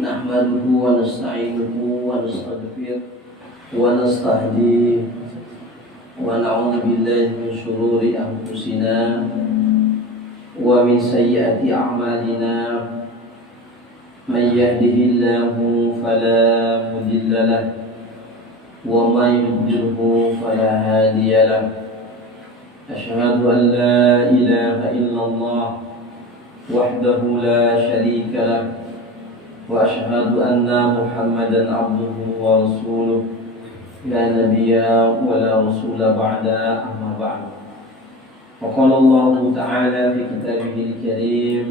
نحمده ونستعينه ونستغفره ونستهديه ونعوذ بالله من شرور أنفسنا ومن سيئات أعمالنا من يهده الله فلا مضل له ومن يضلله فلا هادي له أشهد أن لا إله إلا الله وحده لا شريك له وأشهد أن محمدا عبده ورسوله لا نبي ولا رسول بعد أما بعد وقال الله تعالى في كتابه الكريم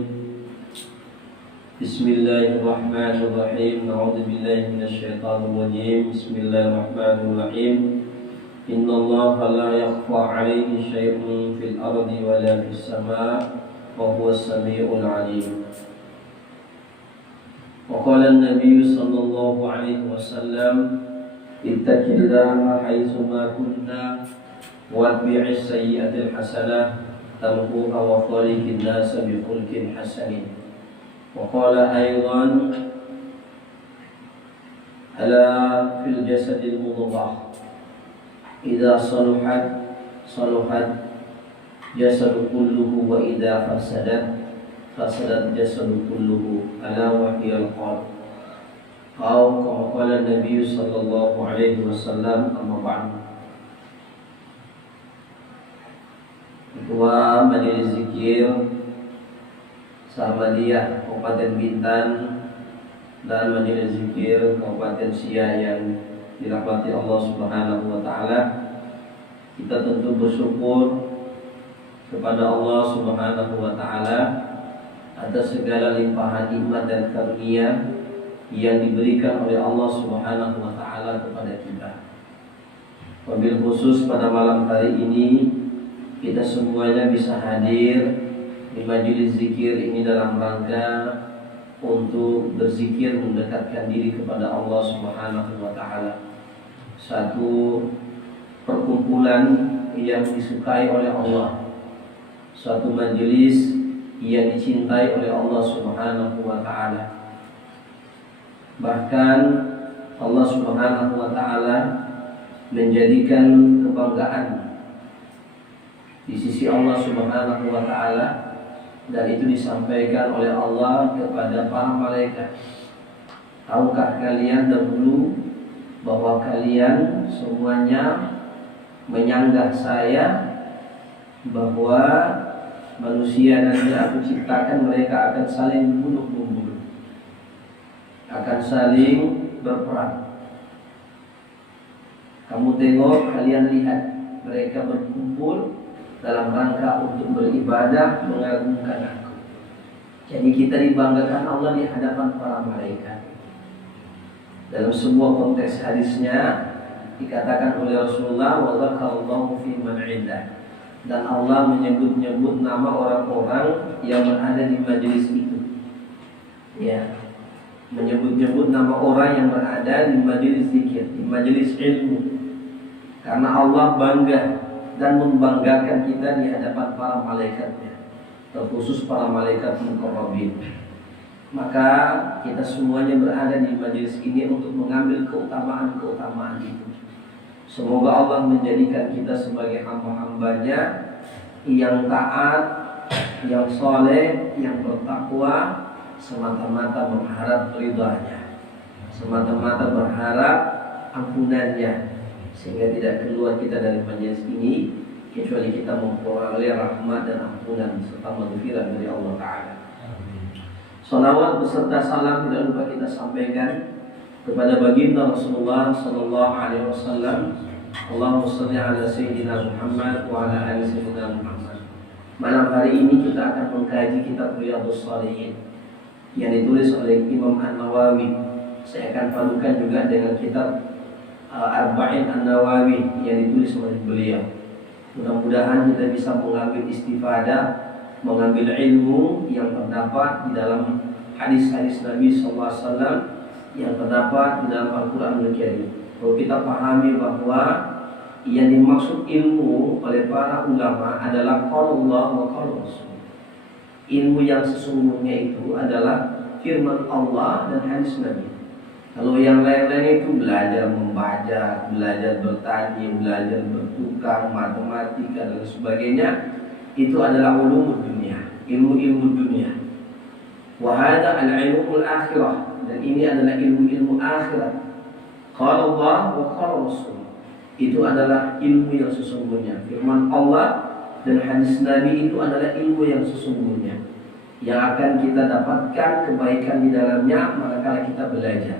بسم الله الرحمن الرحيم نعوذ بالله من الشيطان الرجيم بسم الله الرحمن الرحيم إن الله لا يخفى عليه شيء في الأرض ولا في السماء وهو السميع العليم وقال النبي صلى الله عليه وسلم اتق الله حيثما كنت واتبع السيئة الحسنة تمحوها وخالق الناس بخلق حسن وقال أيضا ألا في الجسد المضغة إذا صلحت صلحت جسد كله وإذا فسدت فسدت جسد كله ألا وهي القلب أو كما قال النبي صلى الله عليه وسلم أما بعد. Ketua Majelis Zikir Sahamadiyah Kabupaten Bintan dan Majelis Zikir Kabupaten Siak yang dirahmati Allah Subhanahu wa taala, kita tentu bersyukur kepada Allah Subhanahu wa taala atas segala limpahan nikmat dan karunia yang diberikan oleh Allah Subhanahu wa taala kepada kita. Wabil khusus pada malam hari ini kita semuanya bisa hadir di majelis zikir ini dalam rangka untuk berzikir mendekatkan diri kepada Allah Subhanahu wa taala. Satu perkumpulan yang disukai oleh Allah, suatu majelis yang dicintai oleh Allah Subhanahu wa taala. Bahkan Allah Subhanahu wa taala menjadikan kebanggaan di sisi Allah Subhanahu wa taala, dan itu disampaikan oleh Allah kepada para malaikat. Tahukah kalian dahulu bahwa kalian semuanya menyanggah saya bahwa manusia nanti aku ciptakan mereka akan saling membunuh, akan saling berperang. Kamu tengok, kalian lihat, mereka berkumpul dalam rangka untuk beribadah mengagungkan aku. Jadi kita dibanggakan Allah di hadapan para malaikat. Dalam sebuah konteks hadisnya dikatakan oleh Rasulullah wa dzakarallahu fi man 'indah, dan Allah menyebut-nyebut nama orang-orang yang berada di majelis itu. Ya, menyebut-nyebut nama orang yang berada di majelis zikir, di majelis ilmu, karena Allah bangga dan membanggakan kita di hadapan para malaikatnya, terkhusus para malaikat muqarrabin. Maka kita semuanya berada di majelis ini untuk mengambil keutamaan-keutamaan itu. Semoga Allah menjadikan kita sebagai hamba-hambanya yang taat, yang soleh, yang bertakwa, semata-mata berharap ridhanya, semata-mata berharap ampunannya, sehingga tidak keluar kita dari majelis ini kecuali kita memperoleh rahmat dan ampunan serta maghfirah dari Allah Ta'ala. Salawat beserta salam tidak lupa kita sampaikan kepada baginda Rasulullah sallallahu alaihi wasallam. Allahumma shalli ala sayyidina Muhammad wa ala ali sayyidina Muhammad. Malam hari ini kita akan mengkaji kitab Riyadhus Shalihin yang ditulis oleh Imam An-Nawawi. Saya akan padukan juga dengan kitab Arba'in An-Nawawi yang ditulis oleh beliau. Mudah-mudahan kita bisa mengambil istifadah, mengambil ilmu yang terdapat di dalam hadis-hadis Nabi SAW, yang terdapat di dalam Al-Quranul Karim. Kalau kita pahami bahwa yang dimaksud ilmu oleh para ulama adalah qala Allah wa qala Rasul. Ilmu yang sesungguhnya itu adalah firman Allah dan hadis Nabi. Kalau yang lain-lain itu belajar membaca, belajar bertani, belajar bertukang, matematika dan sebagainya, itu adalah ulumul dunia, ilmu-ilmu dunia. Wa hadza al-ilmul akhirah, dan ini adalah ilmu-ilmu akhirat. Qala Allah wa qala Rasul. Itu adalah ilmu yang sesungguhnya. Firman Allah dan hadis Nabi itu adalah ilmu yang sesungguhnya, yang akan kita dapatkan kebaikan di dalamnya manakala kita belajar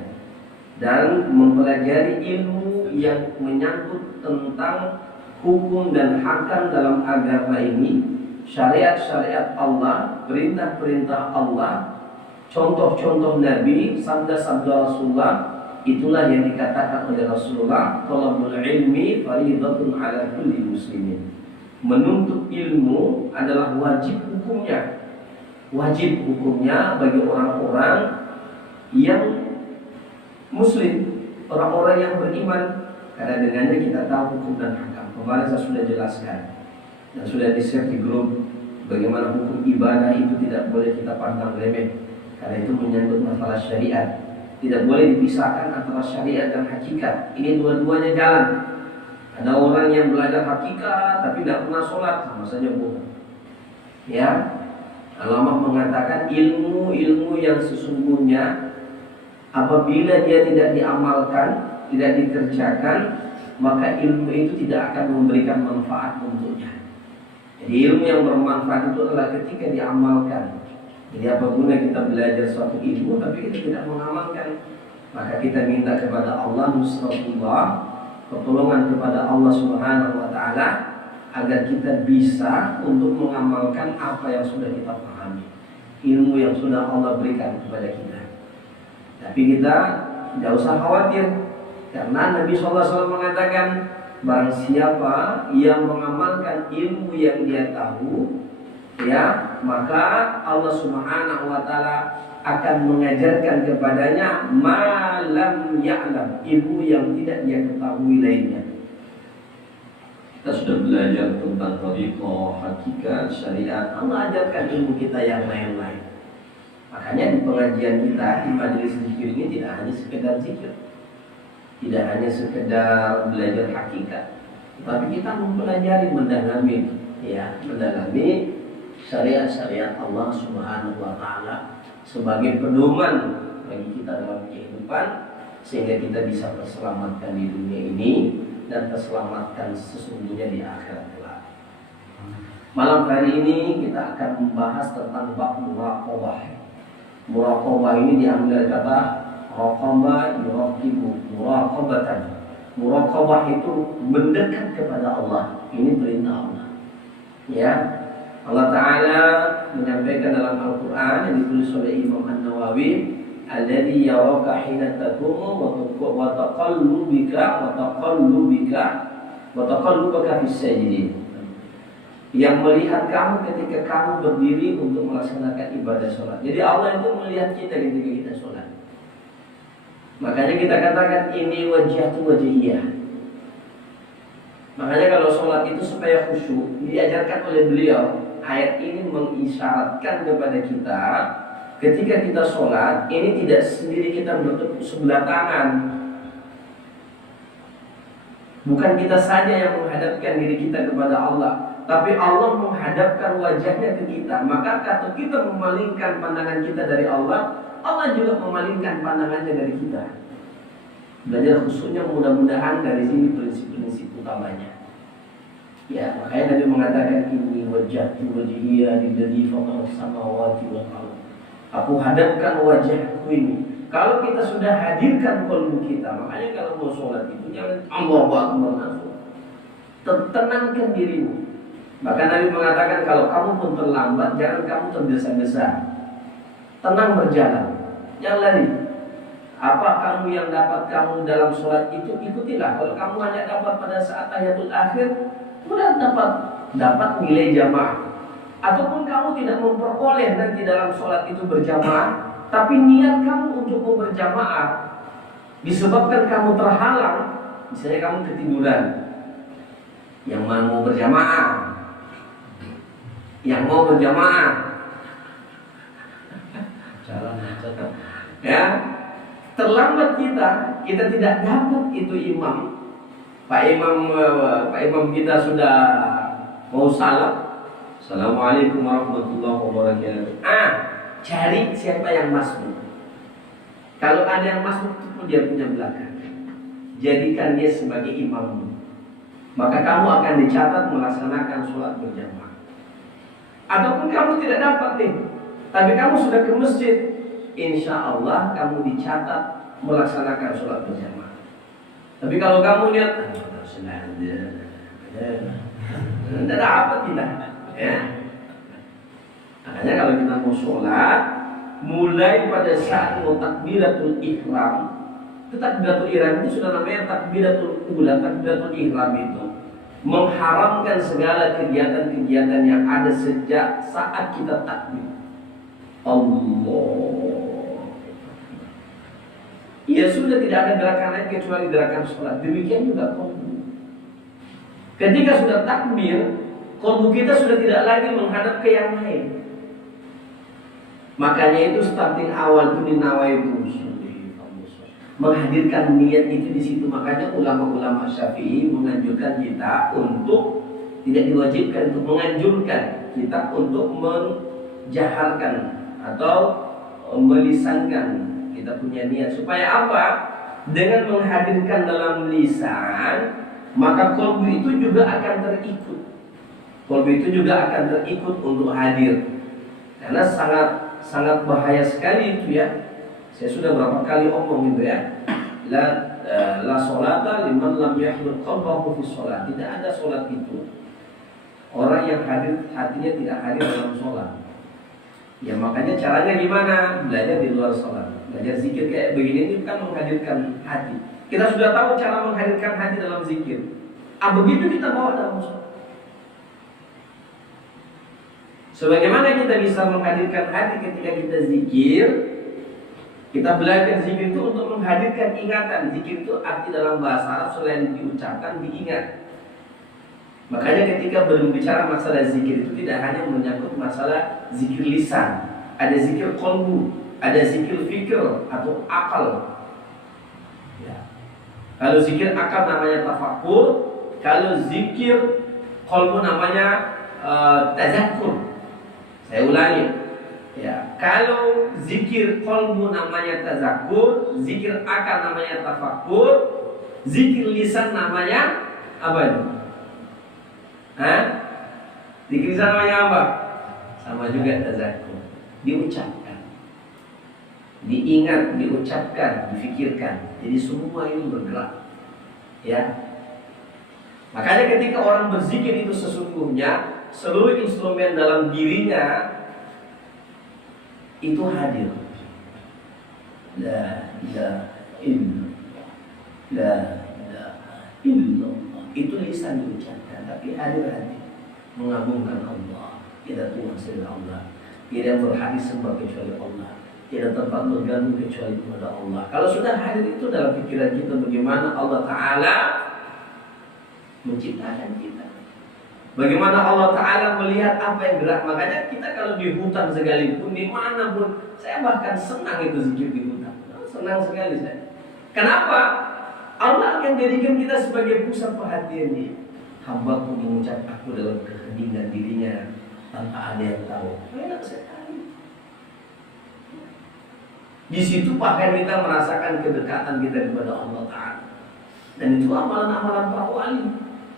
dan mempelajari ilmu yang menyangkut tentang hukum dan hakam dalam agama ini, syariat-syariat Allah, perintah-perintah Allah, contoh-contoh Nabi, sabda-sabda Rasulullah. Itulah yang dikatakan oleh Rasulullah, talabul ilmi fariidatun ala kulli muslimin. Menuntut ilmu adalah wajib hukumnya. Wajib hukumnya bagi orang-orang yang muslim, orang-orang yang beriman, karena dengannya kita tahu hukum dan hakam. Kemarin saya sudah jelaskan dan sudah di-share di grup bagaimana hukum ibadah itu tidak boleh kita pandang remeh, karena itu menyangkut masalah syariat. Tidak boleh dipisahkan antara syariat dan hakikat. Ini dua-duanya jalan. Ada orang yang belajar hakikat tapi tidak pernah sholat, sama saja bohong. Ya, ulama mengatakan ilmu-ilmu yang sesungguhnya apabila dia tidak diamalkan, tidak dikerjakan, maka ilmu itu tidak akan memberikan manfaat untuknya. Jadi ilmu yang bermanfaat itu adalah ketika diamalkan. Jadi apa guna kita belajar suatu ilmu tapi kita tidak mengamalkan? Maka kita minta kepada Allah nusratullah, pertolongan kepada Allah Subhanahu wa taala agar kita bisa untuk mengamalkan apa yang sudah kita pahami, ilmu yang sudah Allah berikan kepada kita. Tapi kita tidak usah khawatir, karena Nabi SAW mengatakan barang siapa yang mengamalkan ilmu yang dia tahu, ya, maka Allah Subhanahu wa taala akan mengajarkan kepadanya malam ya'lam, ilmu yang tidak dia ketahui lainnya. Kita sudah belajar tentang tariqah, hakikat, syariat. Allah ajarkan ilmu kita yang lain-lain. Makanya di pengajian kita di majelis zikir ini tidak hanya sekedar zikir, tidak hanya sekedar belajar hakikat, tapi kita mempelajari, mendalami, ya, mendalami syariat-syariat Allah Subhanahu wa taala sebagai pedoman bagi kita dalam kehidupan, sehingga kita bisa terselamatkan di dunia ini dan terselamatkan sesungguhnya di akhirat kelak. Malam hari ini kita akan membahas tentang bab muraqabah. Muraqabah ini diambil dari kata raqaba yuraqibu, muraqabatan. Muraqabah itu mendekat kepada Allah. Ini perintah Allah. Ya, Allah Ta'ala menyampaikan dalam Al-Quran yang ditulis oleh Imam An-Nawawi, alladzi yaraka hina taqumu wa taqallubika fis sajidin, yang melihat kamu ketika kamu berdiri untuk melaksanakan ibadah sholat. Jadi Allah itu melihat kita ketika kita sholat. Makanya kita katakan ini wajhatu wajhiyah. Makanya kalau sholat itu supaya khusyuk, diajarkan oleh beliau. Ayat ini mengisyaratkan kepada kita ketika kita sholat ini tidak sendiri kita bertepuk sebelah tangan. Bukan kita saja yang menghadapkan diri kita kepada Allah, tapi Allah menghadapkan wajahnya ke kita. Maka kalau kita memalingkan pandangan kita dari Allah, Allah juga memalingkan pandangannya dari kita. Belajar khususnya mudah-mudahan dari sini prinsip-prinsip utamanya. Ya, makanya Nabi mengatakan ini wajhatu wajhiyya lilladzi fatara samawati wal ardh. Aku hadapkan wajahku ini. Kalau kita sudah hadirkan qalbu kita, makanya kalau mau sholat itu jangan Allahu Akbar langsung. Tenangkan dirimu. Maka Nabi mengatakan kalau kamu pun terlambat, jangan kamu tergesa-gesa. Tenang berjalan, jangan lari. Apa kamu yang dapat kamu dalam sholat itu ikutilah. Kalau kamu hanya dapat pada saat tahiyatul akhir, mudah dapat nilai jamaah. Ataupun kamu tidak memperoleh nanti dalam sholat itu berjamaah, tapi niat kamu untuk mau berjamaah disebabkan kamu terhalang, misalnya kamu ketiduran, yang mau berjamaah, Ya, terlambat kita tidak dapat itu imam. Pak Imam kita sudah mau salam. Assalamualaikum warahmatullahi wabarakatuh. Cari siapa yang masbuk. Kalau ada yang masbuk itu pun dia punya belakang. Jadikan dia sebagai imam. Maka kamu akan dicatat melaksanakan sholat berjamaah. Ataupun kamu tidak dapat nih, tapi kamu sudah ke masjid, insya Allah kamu dicatat melaksanakan sholat berjamaah. Tapi kalau kamu lihat, tidak ada apa kita, ya. Makanya kalau kita mau sholat, mulai pada saat mau takbiratul ihram. Takbiratul ihram itu sudah namanya takbiratul ula. Takbiratul ihram itu mengharamkan segala kegiatan-kegiatan yang ada sejak saat kita takbir. Allah. Ya sudah tidak ada gerakan lain kecuali gerakan sholat. Demikian juga qalbu. Ketika sudah takbir, qalbu kita sudah tidak lagi menghadap ke yang lain. Makanya itu starting awal itu dinawaitu menghadirkan niat itu di situ. Makanya ulama-ulama Syafi'i menganjurkan kita untuk tidak diwajibkan, untuk menganjurkan kita untuk menjaharkan atau melisankan kita punya niat. Supaya apa? Dengan menghadirkan dalam lisan, maka qalbu itu juga akan terikut. Qalbu itu juga akan terikut untuk hadir. Karena sangat bahaya sekali itu ya. Saya sudah berapa kali omong itu ya. La sholata liman lam yahdhur qalbahu fi sholat. Tidak ada sholat itu orang yang hadir hatinya tidak hadir dalam sholat. Ya makanya caranya gimana? Belajar di luar sholat. Belajar zikir kayak begini ini kan menghadirkan hati. Kita sudah tahu cara menghadirkan hati dalam zikir. Begitu kita bawa dalam sholat. Sebagaimana kita bisa menghadirkan hati ketika kita zikir, kita belajar zikir itu untuk menghadirkan ingatan. Zikir itu arti dalam bahasa Arab selain diucapkan, diingat. Makanya ketika berbicara masalah zikir itu tidak hanya menyangkut masalah zikir lisan. Ada zikir qalbu, ada zikir fikir atau akal. Ya. Kalau zikir akal namanya tafakkur, kalau zikir qalbu namanya tazakkur. Saya ulangi. Ya, kalau zikir qalbu namanya tazakkur, zikir akal namanya tafakkur, zikir lisan namanya apa itu? Zikir lisan namanya apa? Sama juga tazakkur. Diucapkan, diingat, diucapkan, difikirkan. Jadi semua ini bergerak. Ya. Makanya ketika orang berzikir itu sesungguhnya seluruh instrumen dalam dirinya itu hadir. La ilaha illallah. La ilaha illallah. Itu lisan diucapkan, tapi hadir hati mengagungkan Allah. Tidak Tuhan selain Allah. Tidak berhak disembah kecuali Allah. Tidak tempat bergantung kecuali kepada Allah. Kalau sudah hadir itu dalam pikiran kita bagaimana Allah Ta'ala menciptakan kita. Bagaimana Allah Ta'ala melihat apa yang gerak. Makanya kita kalau di hutan sekalipun, dimanapun, saya bahkan senang itu zikir di hutan. Senang sekali saya. Kenapa? Allah akan jadikan kita sebagai pusat perhatiannya. Hamba-Ku mengucap aku dalam keheningan dirinya tanpa ada yang tahu. Enak sekali. Di situ bahkan kita merasakan kedekatan kita kepada Allah Ta'ala. Dan itu amalan-amalan para wali.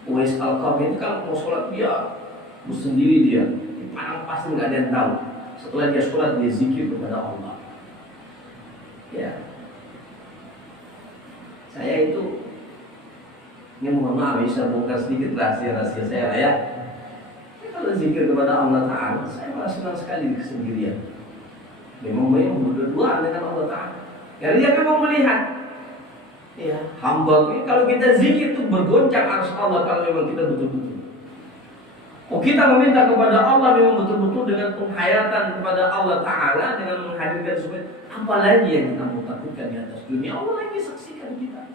Uwais Al-Qarni itu kalau mau sholat dia sendiri dia di padang pasti nggak ada yang tahu. Setelah dia sholat dia zikir kepada Allah. Ya, saya itu ini mohon maaf bisa bongkar sedikit rahasia saya lah ya. Kalau zikir kepada Allah Ta'ala, saya malah senang sekali di kesendirian. Memang berdua dengan Allah Ta'ala. Karena dia memang melihat. Ya, hamba ini kalau kita zikir itu bergoncang arsy Allah kalau memang kita betul-betul. Kita meminta kepada Allah memang betul-betul dengan penghayatan kepada Allah Ta'ala dengan menghadirkan semuanya. Apa lagi yang kita mau takutkan di atas dunia? Allah lagi saksikan kita.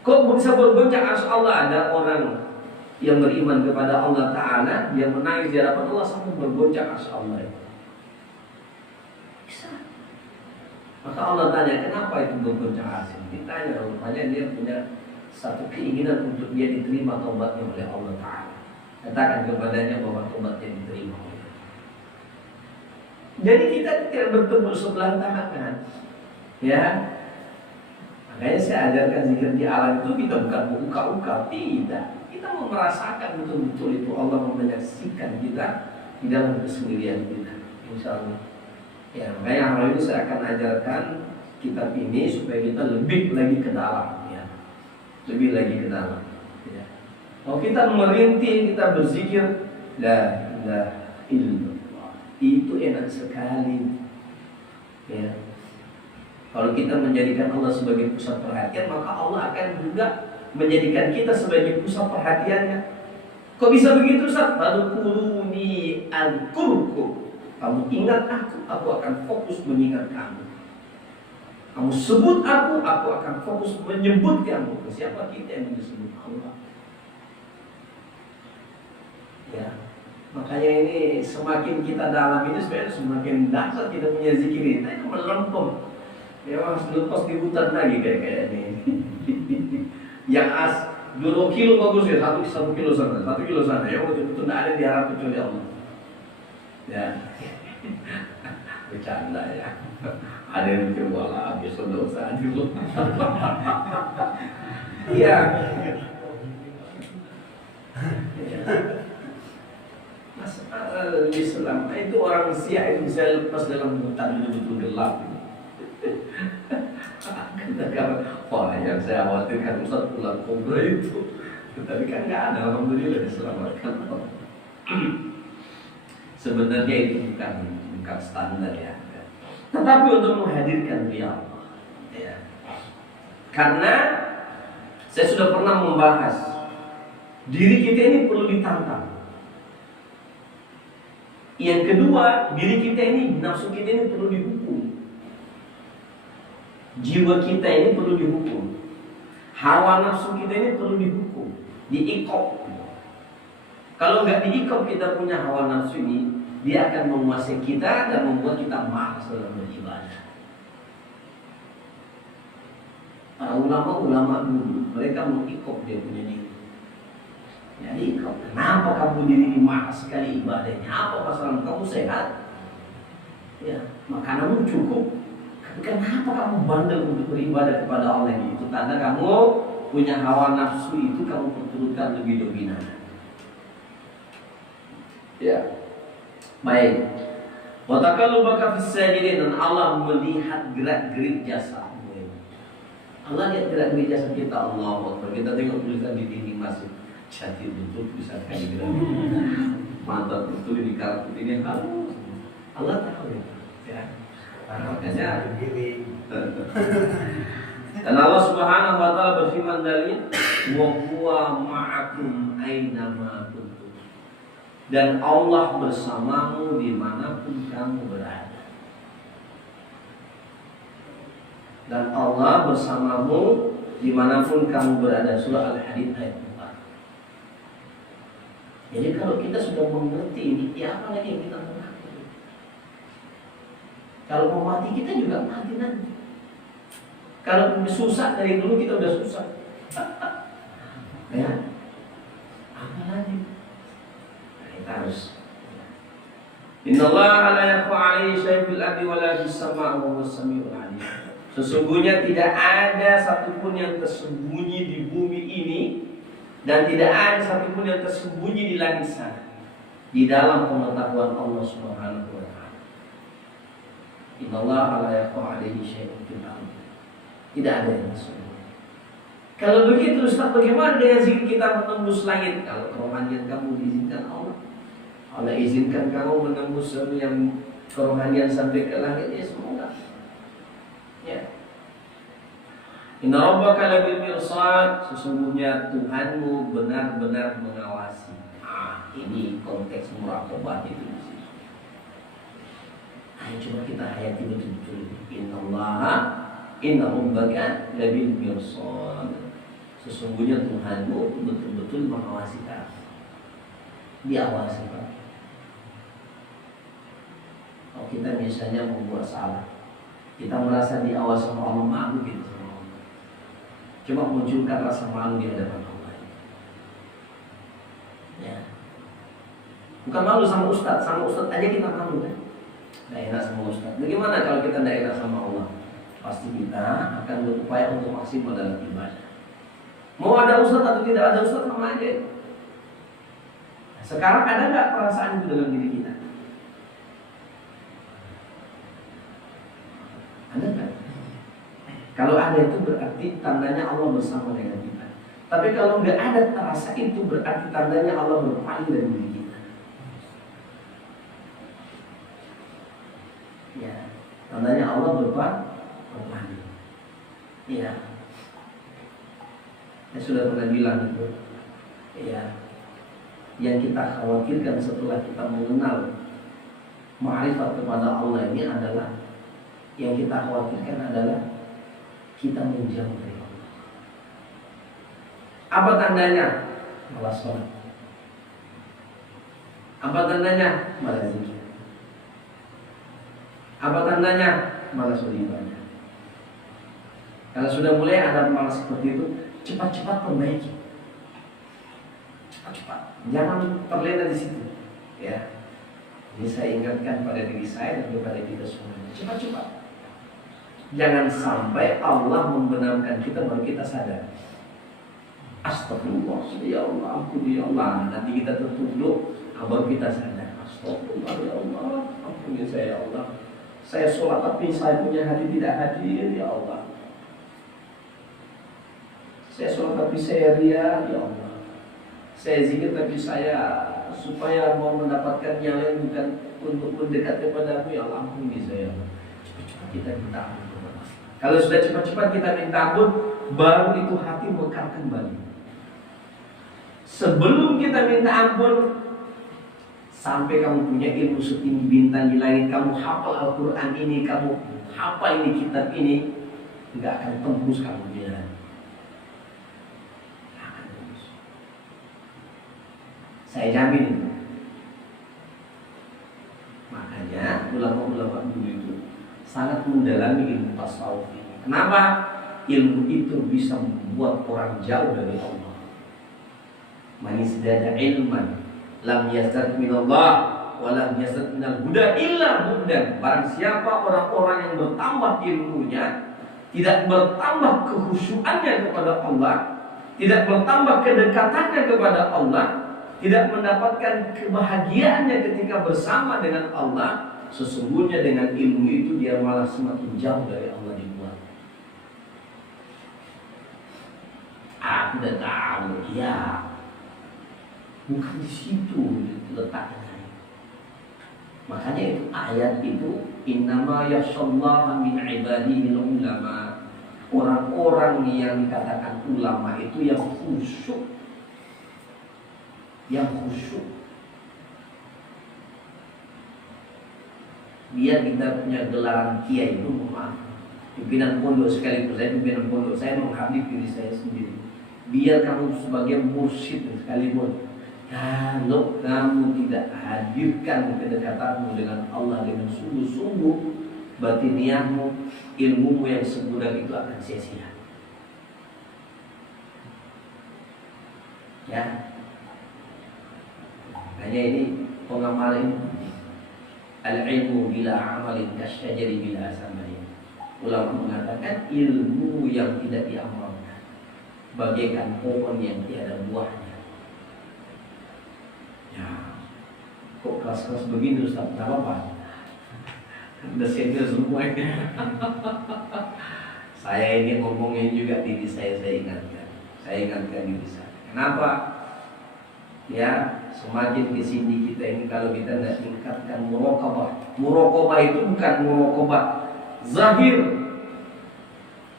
Kok bisa bergoncang arsy Allah? Ada orang yang beriman kepada Allah Ta'ala, dia menangis di hadapan Allah sampai bergoncang arsy Allah itu. Bisa. Maka Allah tanya, kenapa itu bergoncang arsy? Ditanya, rupanya dia punya satu keinginan untuk dia diterima taubatnya oleh Allah Ta'ala. Katakan kepadanya bahwa taubatnya diterima oleh Allah. Jadi kita tidak bertemu sebelah tangan, ya. Makanya saya ajarkan zikir di alam itu kita bukan uka-uka, tidak. Kita mau merasakan betul-betul itu Allah menyaksikan kita di dalam kesendirian kita, insya Allah. Ya, makanya hari ini saya akan ajarkan kitab ini supaya kita lebih lagi ke dalam, ya. Lebih lagi ke dalam. Ya. Kalau kita merintih, kita berzikir, la ilaha illallah, itu enak sekali. Ya. Kalau kita menjadikan Allah sebagai pusat perhatian, maka Allah akan juga menjadikan kita sebagai pusat perhatiannya. Kok bisa begitu, Ustaz? Fadhkuruni azkurkum. Kamu ingat aku akan fokus mengingat kamu. Kamu sebut aku akan fokus menyebut kamu. Siapa kita yang disebut Allah? Ya, makanya ini semakin kita dalam ini sebenarnya semakin dahsyat kita punya zikir ini. Kita melempem. Ya, harus lepas di hutan lagi kayak ini. Yang 2 kilo bagus ya, 1 kilo sana, 1 kilo sana. Ya betul-betul tidak ada yang diharap kecuali Allah. Ya, bercanda ya. Ada yang coba lah, habis dosa dulu. Iya. Mas Islam itu orang Syiah itu bisa lepas dalam hutan betul-betul gelap. Wah, yang saya khawatirkan Ustaz pulang kubur itu, tapi kan nggak ada, alhamdulillah diselamatkan. Sebenarnya itu bukan standar ya, tetapi untuk menghadirkan dia Allah, ya. Karena saya sudah pernah membahas diri kita ini perlu ditantang. Yang kedua, diri kita ini, nafsu kita ini perlu dihukum. Jiwa kita ini perlu dihukum. Hawa nafsu kita ini perlu dihukum, diikop. Kalau nggak diikop kita punya hawa nafsu ini, dia akan menguasai kita dan membuat kita malas dalam beribadah. Para ulama-ulama dulu, mereka mengikop dia punya diri. Ya diikop. Kenapa kamu diri ini malas sekali ibadahnya? Apa masalah kamu sehat? Ya, makananmu cukup. Kenapa kamu bandel untuk beribadah kepada Allah ini? Itu tanda kamu punya hawa nafsu itu kamu perturutkan lebih dominan. Ya, baik. Watakalubaka fis sajidin, dan Allah melihat gerak-gerik jasadmu. Allah lihat gerak-gerik jasad kita. Allah Akbar. Kita tengok tulisan di dinding masjid. Cantik betul bisa kali gerak. Mantap betul ini karpet ini halus. Allah tahu ya. Makanya dan Allah Subhanahu wa taala berfirman dalil wa huwa ma'akum aina ma kuntum, dan Allah bersamamu dimanapun kamu berada. Dan Allah bersamamu dimanapun kamu berada. Surah Al-Hadid ayat 4. Jadi kalau kita sudah mengerti ini, ya apa lagi yang kita mengerti? Kalau mau mati kita juga mati nanti. Kalau susah dari dulu kita udah susah. Ya, apa lagi? Nah, kita harus. Innallaha la yakhfa 'alaihi syai'un fil ardi wa la fis sama'i wa huwas samiul 'alim. Sesungguhnya tidak ada satupun yang tersembunyi di bumi ini, dan tidak ada satupun yang tersembunyi di langit sana, di dalam pengetahuan Allah Subhanahu wa taala. Innallaha la yakhfa 'alaihi syai'un fil ardi. Tidak ada yang tersembunyi. Kalau begitu Ustaz, bagaimana dengan zikir kita menembus langit? Kalau kerohanian kamu diizinkan Allah, Allah izinkan kamu menembus yang kerohanian sampai ke langit, ya semoga. Ya. Inna rabbaka labil mirsad, sesungguhnya Tuhanmu benar-benar mengawasi. Ini konteks muraqabah itu. Ayo coba kita hayati betul-betul. Inna rabbaka labil mirsad, Sesungguhnya Tuhanmu betul-betul mengawasi kamu. Diawasi Pak. Kalau kita misalnya membuat salah, kita merasa diawasi sama Allah, malu gitu sama Allah. Coba munculkan rasa malu di hadapan Allah. Ya. Bukan malu sama Ustadz aja kita malu kan. Tidak enak sama Ustadz. Bagaimana kalau kita tidak enak sama Allah? Pasti kita akan berupaya untuk maksimal dalam ibadah. Mau ada Ustadz atau tidak ada Ustadz sama aja. Sekarang ada nggak perasaan itu dalam diri kita? Ada nggak? Kalau ada itu berarti tandanya Allah bersama dengan kita. Tapi kalau nggak ada rasa itu berarti tandanya Allah berpaling dari diri kita. Ya, tandanya Allah berpaling. Ya, saya sudah pernah bilang itu. Ya, yang kita khawatirkan setelah kita mengenal ma'rifat kepada Allah ini adalah, yang kita khawatirkan adalah kita menjauh dari Allah. Apa tandanya? Malas sholat. Apa tandanya? Malas zikir. Apa tandanya? Malas beribadah. Kalau sudah mulai ada malas seperti itu, cepat-cepat perbaiki. Cepat-cepat. Jangan terlena di situ. Ya. Ini saya ingatkan pada diri saya dan kepada kita semuanya. Cepat-cepat. Jangan sampai Allah membenarkan kita baru kita sadar. Astagfirullah, ya Allah, ampun ya Allah. Nanti kita tertunduk, baru kita sadar. Astagfirullah ya Allah, ampuni saya ya Allah. Saya sholat tapi saya punya hati tidak hadir ya Allah. Saya sholat tapi saya ria ya Allah. Saya zikir tapi saya supaya mau mendapatkan yang lain bukan untuk mendekat kepadamu ya Allah, ampuni saya. Cepat-cepat kita minta ampun. Kalau sudah cepat-cepat kita minta ampun, baru itu hati mekar kembali. Sebelum kita minta ampun, sampai kamu punya ilmu setinggi bintang di langit, kamu hafal Al-Quran ini, kamu hafal ini kitab ini, nggak akan tembus kamu dia. Akan tembus. Saya jamin itu. Makanya ulama-ulama dulu itu sangat mendalami ilmu tasawuf ini. Kenapa? Ilmu itu bisa membuat orang jauh dari Allah. Man izdada ilman lam yazdad minallah wa lam yazdad minal huda illa hudan. Barang siapa orang-orang yang bertambah ilmunya, tidak bertambah kekhusyuannya kepada Allah, tidak bertambah kedekatannya kepada Allah, tidak mendapatkan kebahagiaannya ketika bersama dengan Allah, sesungguhnya dengan ilmu itu dia malah semakin jauh dari Allah dibuat. Aku udah tahu, ya bukan di situ letaknya. Makanya itu ayat itu innama yakhshallaha min ibadihi ulama. Orang-orang yang dikatakan ulama itu yang khusyuk. Yang khusyuk. Biar kita punya gelaran kiai itu, maaf, pimpinan pondok sekaligus, saya pimpinan pondok, saya menghabis diri saya sendiri. Biar kamu sebagai mursyid sekalipun, kalau kamu tidak hadirkan kedekatanmu dengan Allah dengan sungguh-sungguh, batiniahmu, ilmumu yang segudang itu akan sia-sia. Ya, hanya ini pengamalan. Al-ilmu bila amalin kasyajari bila samarin. Ulama mengatakan ilmu yang tidak diamalkan bagaikan pohon yang tiada buahnya. Ya, kok keras-keras begini Ustaz? Tak apa-apa. Udah senior semuanya. Saya ini ngomongin juga diri saya ingatkan. Saya ingatkan diri saya. Kenapa? Ya, semakin di sini kita ini kalau kita tidak tingkatkan muraqabah. Muraqabah itu bukan muraqabah zahir.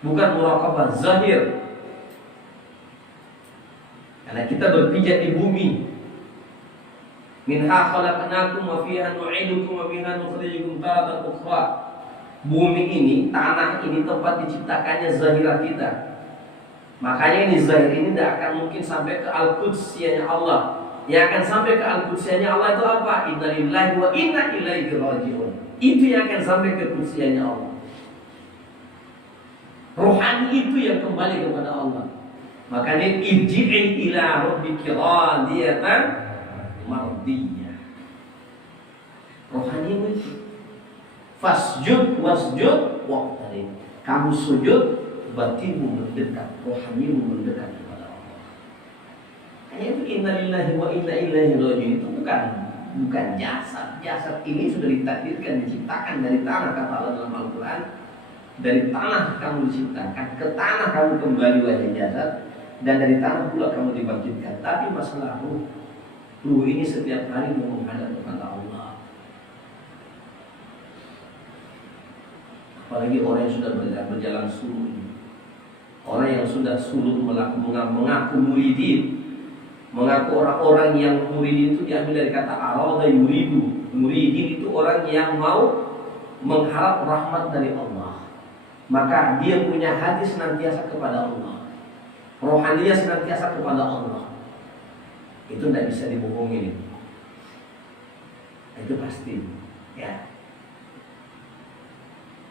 Bukan muraqabah zahir. Karena kita berpijak di bumi. Minha khalaqnakum wa fiha nu'idukum wa minha nukhrijukum taratan ukhra. Bumi ini, tanah ini tempat diciptakannya zahirah kita. Makanya ini zahir ini tidak akan mungkin sampai ke al-qudsiyahnya Allah. Yang akan sampai ke al-qudsiyahnya Allah itu apa? Inna lillahi wa inna ilaihi raji'un. Itu yang akan sampai ke qudsiyahnya Allah. Rohani itu yang kembali kepada Allah. Makanya irji'i ila rabbiki radiyatan mardiyah. Rohani itu fasjud wasjud waqtarib. Kamu sujud, batinmu mendekat, rohanimu mendekat kepada Allah. Hanya itu innalillahi wa inna ilaihi raji'un itu bukan jasad. Jasad ini sudah ditakdirkan diciptakan dari tanah, kata Allah dalam Al-Quran. Dari tanah kamu diciptakan, ke tanah kamu kembali wahai jasad, dan dari tanah pula kamu dibangkitkan. Tapi masalah ruh ini setiap hari mau menghadap kepada Allah. Apalagi orang yang sudah berjalan suluk, orang yang sudah suluk mengaku muridin, mengaku orang-orang yang muridin itu diambil dari kata arada yuridu. Muridin itu orang yang mau mengharap rahmat dari Allah, maka dia punya hati senantiasa kepada Allah, rohaninya senantiasa kepada Allah. Itu tidak bisa dibohongin. Itu pasti, ya.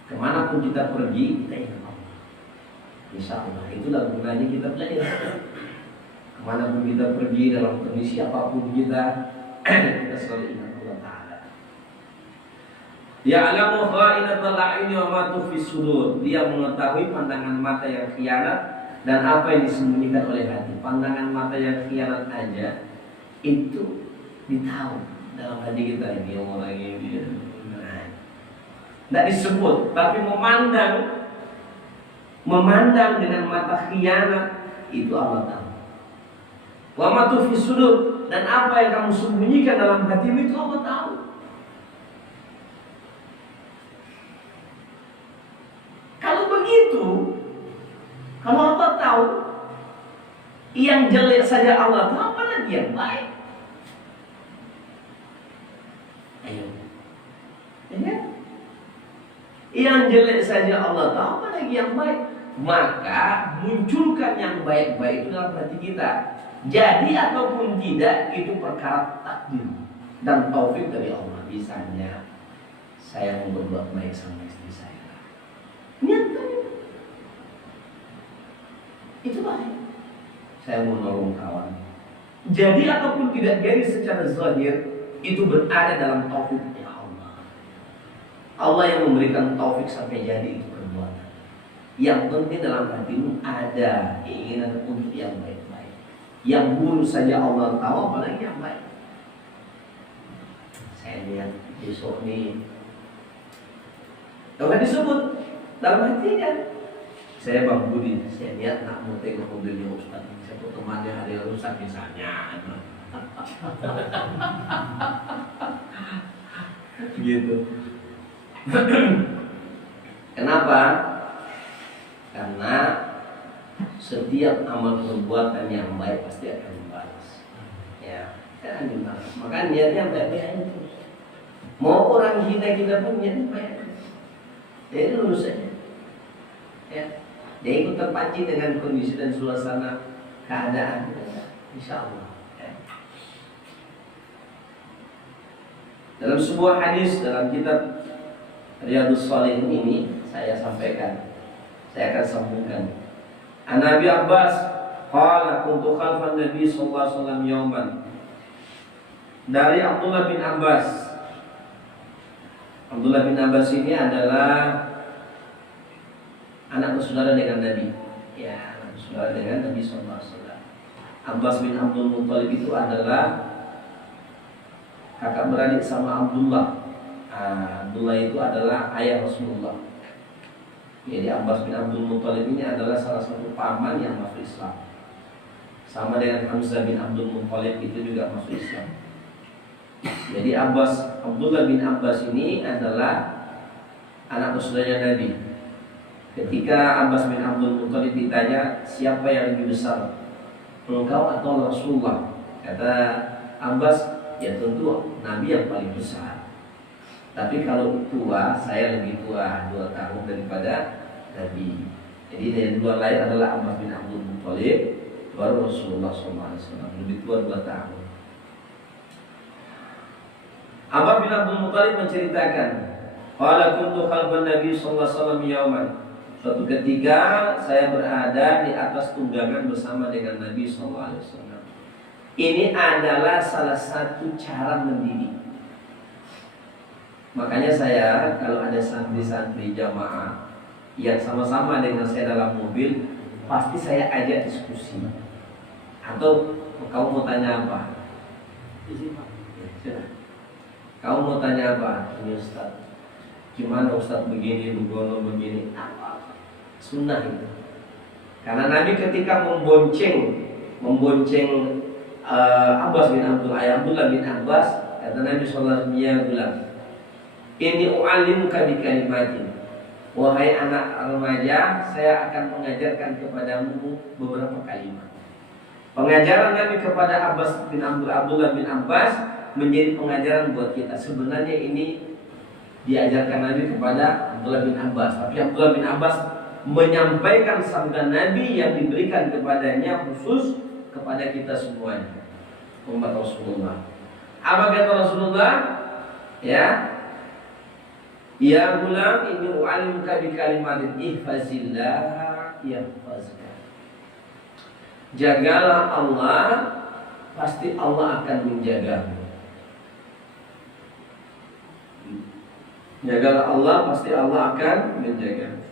Kemanapun kita pergi, kita ingat Allah. Insya Allah, itulah gunanya kita belajar. Kemanapun kita pergi, dalam kondisi apapun kita selalu ingat Allah Ta'ala. Ya'lamu kha'inatal a'yuni wa ma tukhfi sudur. Dia mengetahui pandangan mata yang khianat dan apa yang disembunyikan oleh hati. Pandangan mata yang khianat aja itu ditahu dalam hati kita. Ini orang ini tidak disebut, tapi memandang dengan mata khianat itu Allah tahu. Wa ma tukhfi sudur, dan apa yang kamu sembunyikan dalam hatimu itu Allah tahu. Kalau begitu, kalau Allah tahu, yang jelek saja Allah tahu, apa lagi yang baik? Ayo, ya? Yang jelek saja Allah tahu, apa lagi yang baik? Maka munculkan yang baik-baik itu dalam hati kita. Jadi ataupun tidak, itu perkara takdir dan taufik dari Allah. Misalnya saya mau berbuat baik sama istri saya, niatkan itu baik. Saya mau nolong kawan, jadi ataupun tidak jadi secara zahir, itu berada dalam taufiknya Allah. Allah yang memberikan taufik sampai jadi itu perbuatan. Yang penting dalam hatimu ada keinginan untuk yang baik-baik. Yang buruk saja Allah tahu, apalagi yang baik. Saya lihat besok nih, kalau disebut dalam hatinya, saya Bang Budi, saya lihat nak mau tengok mobilnya Ustaz, saya temannya ada yang rusak misalnya, gitu. Kenapa? Karena setiap amal perbuatan yang baik pasti akan dibalas. Ya, akan dibalas. Maka niatnya baik-baik terus. Mau orang hina kita pun niatnya baik. Jadi lurus saja. Ya, dia ikut terpancing dengan kondisi dan suasana keadaan. Insya Allah. Ya. Dalam sebuah hadis dalam kitab Riyadhus Shalihin ini saya sampaikan, saya akan sambungkan. An Nabi Abbas qala kuntu khalfan Nabi sallallahu alaihi wasallam yauman. Dari Abdullah bin Abbas. Abdullah bin Abbas ini adalah anak bersaudara dengan Nabi. Ya, anak bersaudara dengan Nabi sallallahu alaihi wasallam. Abbas bin Abdul Muttalib itu adalah kakak beradik sama Abdullah. Abdullah itu adalah ayah Rasulullah. Jadi Abbas bin Abdul Muttalib ini adalah salah satu paman yang masuk Islam. Sama dengan Hamzah bin Abdul Muttalib itu juga masuk Islam. Jadi Abdullah bin Abbas ini adalah anak bersaudara Nabi. Ketika Abbas bin Abdul Muttalib ditanya siapa yang lebih besar, engkau atau Rasulullah? Kata Abbas, ya tentu Nabi yang paling besar. Tapi kalau tua, saya lebih tua 2 tahun daripada Nabi. Jadi yang duluan lahir adalah Abbas bin Abdul Muthalib, baru Rasulullah SAW, lebih tua 2 tahun. Abbas bin Abdul Muthalib menceritakan, qala kuntu khalfan Nabi sallallahu alaihi wasallam yauman. Suatu ketika saya berada di atas tunggangan bersama dengan Nabi sallallahu alaihi wasallam. Ini adalah salah satu cara mendidik. Makanya saya kalau ada santri-santri jamaah yang sama-sama dengan saya dalam mobil, pasti saya ajak diskusi. Atau kamu mau tanya apa? Kamu mau tanya apa? Ini Ustaz, gimana Ustaz begini, begono begini? Apa? Sunnah itu. Karena Nabi ketika membonceng Abbas bin Abdullah bin Abbas, kata Nabi sallallahu alaihi wasallam, ya gulam, ini u'allimuka bi kalimatin. Wahai anak remaja, saya akan mengajarkan kepadamu beberapa kalimat. Pengajaran Nabi kepada Abbas bin Abdullah bin Abbas menjadi pengajaran buat kita. Sebenarnya ini diajarkan Nabi kepada Abdullah bin Abbas, tapi Abdullah bin Abbas menyampaikan sabda Nabi yang diberikan kepadanya khusus kepada kita semuanya, umat Rasulullah. Apa kata Rasulullah? Ya gulam, ini u'alimka bi kalimatin ihfazillah yahfazka. Jagalah Allah, pasti Allah akan menjagamu. Jagalah Allah, pasti Allah akan menjagamu.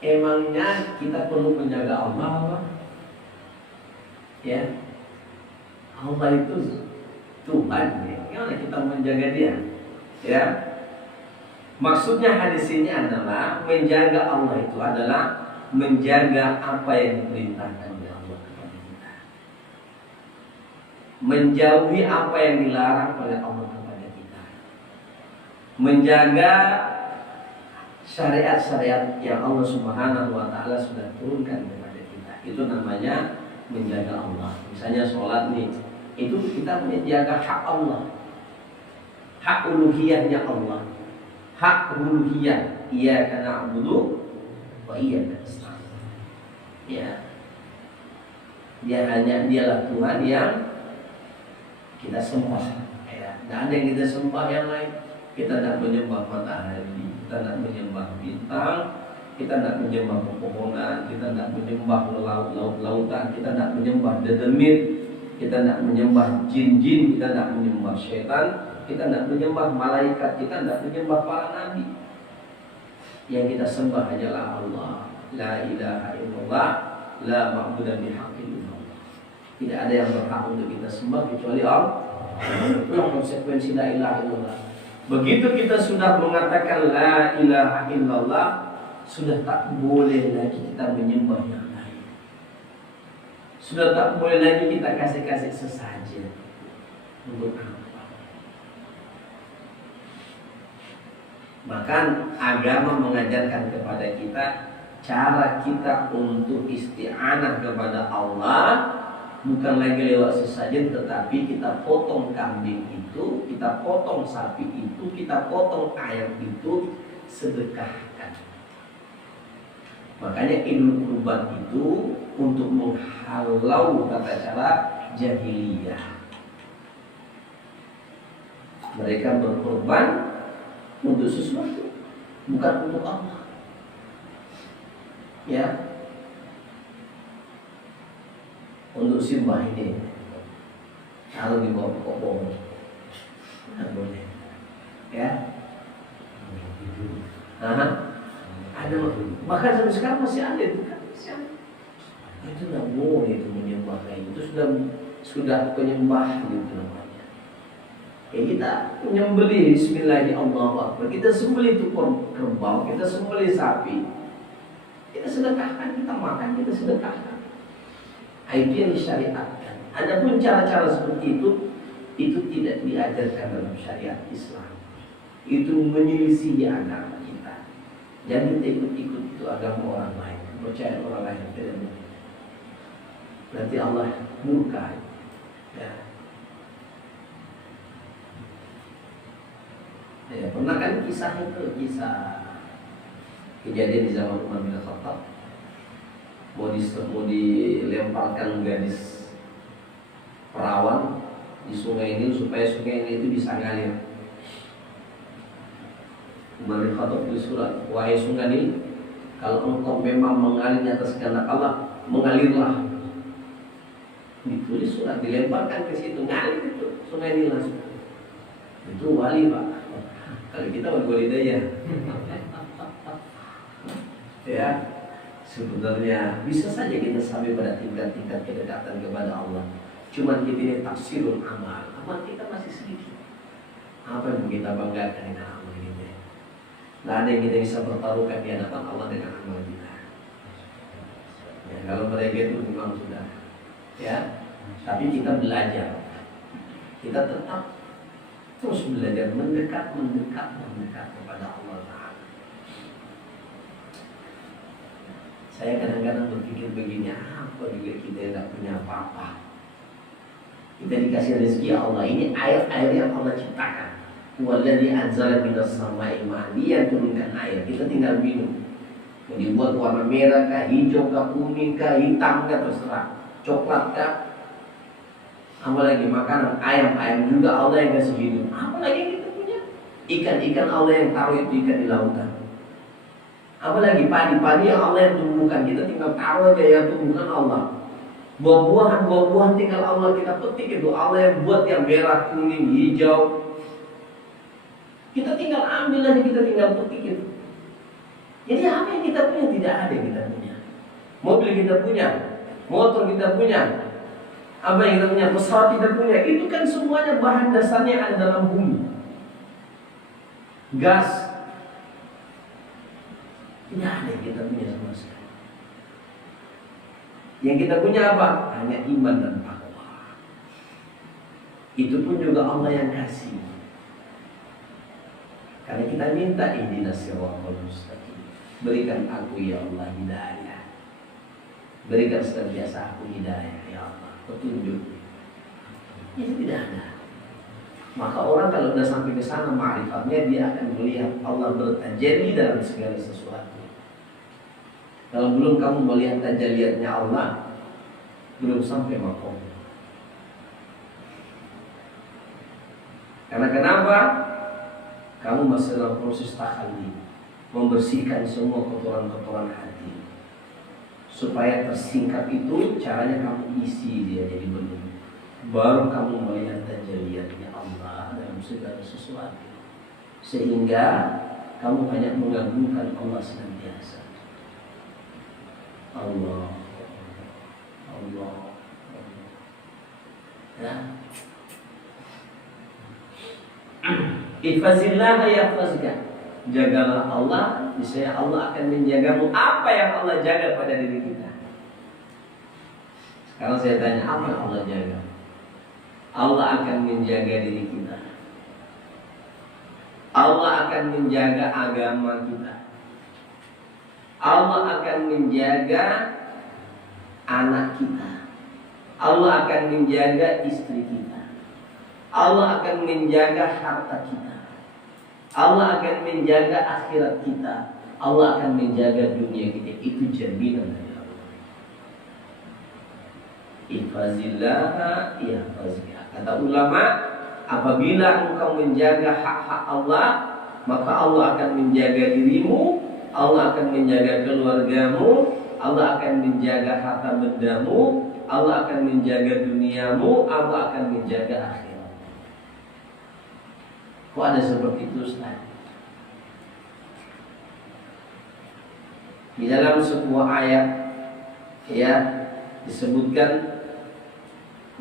Emangnya kita perlu menjaga Allah apa? Ya, Allah itu Tuhan. Gimana kita menjaga Dia? Ya. Maksudnya hadis ini adalah menjaga Allah itu adalah menjaga apa yang diperintahkan oleh Allah kepada kita, menjauhi apa yang dilarang oleh Allah kepada kita, menjaga syariat-syariat yang Allah Subhanahu wa taala sudah turunkan kepada kita. Itu namanya menjaga Allah. Misalnya sholat nih, itu kita menjaga hak Allah, hak uluhiyahnya Allah, hak uluhiyah, iyyaka na'budu wa iyyaka nasta'in. Ya, dialah Tuhan yang kita sembah. Ya, tidak ada yang kita sembah yang lain. Kita tidak menyembah matahari, kita tidak menyembah bintang, kita tidak menyembah pepohonan, kita tidak menyembah laut-lautan, kita tidak menyembah dedemit, kita tidak menyembah jin-jin, kita tidak menyembah syaitan, kita tidak menyembah malaikat, kita tidak menyembah para nabi. Yang kita sembah hanyalah Allah. La ilaha illallah, la ma'budu bihaqqin illallah. Tidak ada yang berhak untuk kita sembah kecuali Allah. Itulah konsekuensi la ilaha illallah. Begitu kita sudah mengatakan la ilaha illallah, sudah tak boleh lagi kita menyembah yang lain. Sudah tak boleh lagi kita kasih-kasih sesajen. Untuk apa? Bahkan agama mengajarkan kepada kita cara kita untuk isti'anah kepada Allah bukan lagi lewat sesajen, tetapi kita potong kambing itu, kita potong sapi itu, kita potong ayam itu, sedekahkan. Makanya Idul Kurban itu untuk menghalau tata cara jahiliyah. Mereka berkorban untuk sesuatu, bukan untuk Allah. Ya, untuk simbah ini kalau dibawa pokok tidak boleh. Ya, ada, bahkan sampai sekarang masih ada itu kan? Itu tidak boleh itu menyembah kayak itu, sudah penyembah gitu namanya. Ya, kita menyembelih Bismillahirrahmanirrahim, kita sembelih itu kerbau, kita sembelih sapi, kita sedekahkan, kita makan, kita sedekahkan. Itu yang disyariatkan. Adapun cara-cara seperti itu tidak diajarkan dalam syariat Islam. Itu menyelisihi agama kita. Jangan kita ikut-ikut itu agama orang lain, percaya orang lain, tidak boleh. Nanti Allah murka. Ya. Ya, pernah kan kisah itu, kisah Kejadian di zaman Umar bin Khattab, mau dilemparkan gadis perawan di sungai Nil supaya sungai Nil itu bisa ngalir. Umar bin Khattab tulis surat, wahai sungai Nil, kalau engkau memang mengalir atas kehendak Allah, mengalirlah. Ditulis surat, dilemparkan ke situ, ngalir itu sungai Nil langsung. Itu wali, Pak. Kalau kita wali daya. Ya, sebenarnya bisa saja kita sampai pada tingkat-tingkat kedekatan kepada Allah. Cuman kita ini tafsirul amal. Amal kita masih sedikit. Apa yang mau kita banggakan dengan amal kita? Nah, ada yang kita bisa pertaruhkan di hadapan Allah dengan amal kita. Ya, kalau mereka itu memang sudah, ya. Tapi kita belajar. Kita tetap terus belajar mendekat kepada Allah Ta'ala. Saya kadang-kadang berpikir begini, apa juga kita tidak punya apa-apa. Kita dikasih rezeki Allah, ini air-air yang Allah ciptakan. Walladzi anzala minas samai ma'an, Dia turunkan air, kita tinggal minum. Mau dibuat warna merah kah, hijau kah, kuning kah, hitam kah, terserah, coklat kah. Apalagi makanan ayam juga Allah yang kasih hidup. Apalagi yang kita punya ikan-ikan Allah yang taruh itu ikan di lautan. Apalagi padi-padi yang Allah yang tumbuhkan, kita tinggal taruh aja yang tumbuhkan Allah. Buah-buahan tinggal Allah kita petik, itu Allah yang buat yang merah, kuning, hijau. Kita tinggal ambil aja, kita tinggal petik itu. Jadi apa yang kita punya? Tidak ada yang kita punya. Mobil kita punya, motor kita punya, apa yang kita punya, pesawat kita punya. Itu kan semuanya bahan dasarnya yang ada dalam bumi. Gas. Tidak ada yang kita punya sama sekali. Yang kita punya apa? Hanya iman dan takwa. Itu pun juga Allah yang kasih. Karena kita minta ihdinas siratal mustaqim. Berikan aku ya Allah hidayah. Berikan senantiasa aku hidayah ya Allah, petunjuk. Itu tidak ada. Maka orang kalau sudah sampai ke sana ma'rifatnya, dia akan melihat Allah bertajalli dalam segala sesuatu. Kalau belum kamu melihat tajalliyatnya Allah, belum sampai makom. Karena kenapa? Kamu masih dalam proses takhalli, membersihkan semua kotoran-kotoran hati. Supaya tersingkap itu, caranya kamu isi dia jadi benih. Baru kamu melihat tajalliyatnya Allah dalam segala sesuatu. Sehingga kamu hanya mengagungkan Allah senantiasa. Allah. Ya. Ihfazillah yahfazka. Jagalah Allah, niscaya Allah akan menjagamu. Apa yang Allah jaga pada diri kita? Sekarang saya tanya, apa yang Allah jaga? Allah akan menjaga diri kita. Allah akan menjaga agama kita. Allah akan menjaga anak kita. Allah akan menjaga istri kita. Allah akan menjaga harta kita. Allah akan menjaga akhirat kita. Allah akan menjaga dunia kita. Itu jaminan dari Allah. Ihfazillah yahfazka. Kata ulama, apabila engkau menjaga hak-hak Allah, maka Allah akan menjaga dirimu, Allah akan menjaga keluargamu, Allah akan menjaga harta bendamu, Allah akan menjaga duniamu, Allah akan menjaga akhirat. Kok ada seperti itu, Ustaz? Di dalam sebuah ayat ya disebutkan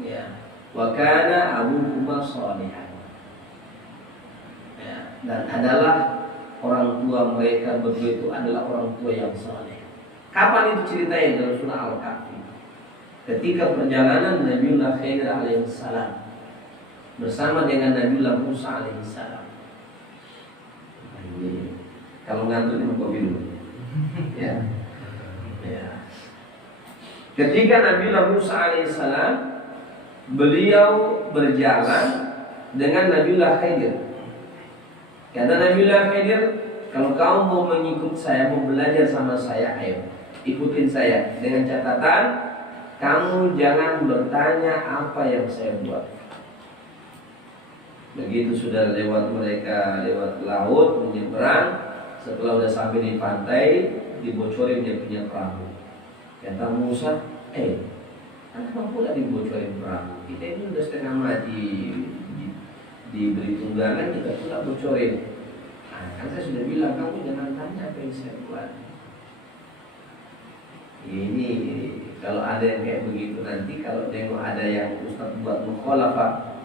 ya, wa kana abukuma shalihan. Ya, dan adalah orang tua mereka berdua itu adalah orang tua yang saleh. Kapan itu ceritanya? Dalam surah Al-Kahfi. Ketika perjalanan Nabiullah Khidir alaihissalam bersama dengan Nabiullah Musa alaihissalam. Kalau ngantuk minum kopi dulu. Ya. Ya. Ketika Nabiullah Musa alaihissalam, beliau berjalan dengan Nabiullah Khidir. Kata Nabiullah Khidir, kalau kamu mau mengikut saya, mau belajar sama saya, ayo ikutin saya. Dengan catatan, kamu jangan bertanya apa yang saya buat. Begitu sudah lewat mereka, lewat laut, menyeberang. Setelah udah sampai di pantai, dibocorin dia punya perahu. Kata Musa, kenapa pula dibocorin perahu? Kita ini udah setengah mati, diberi tunggangan, kita pula bocorin. Kan saya sudah bilang, kamu jangan tanya apa yang saya buat. Ini kalau ada yang kayak begitu nanti, kalau tengok ada yang Ustaz buat mukhalafah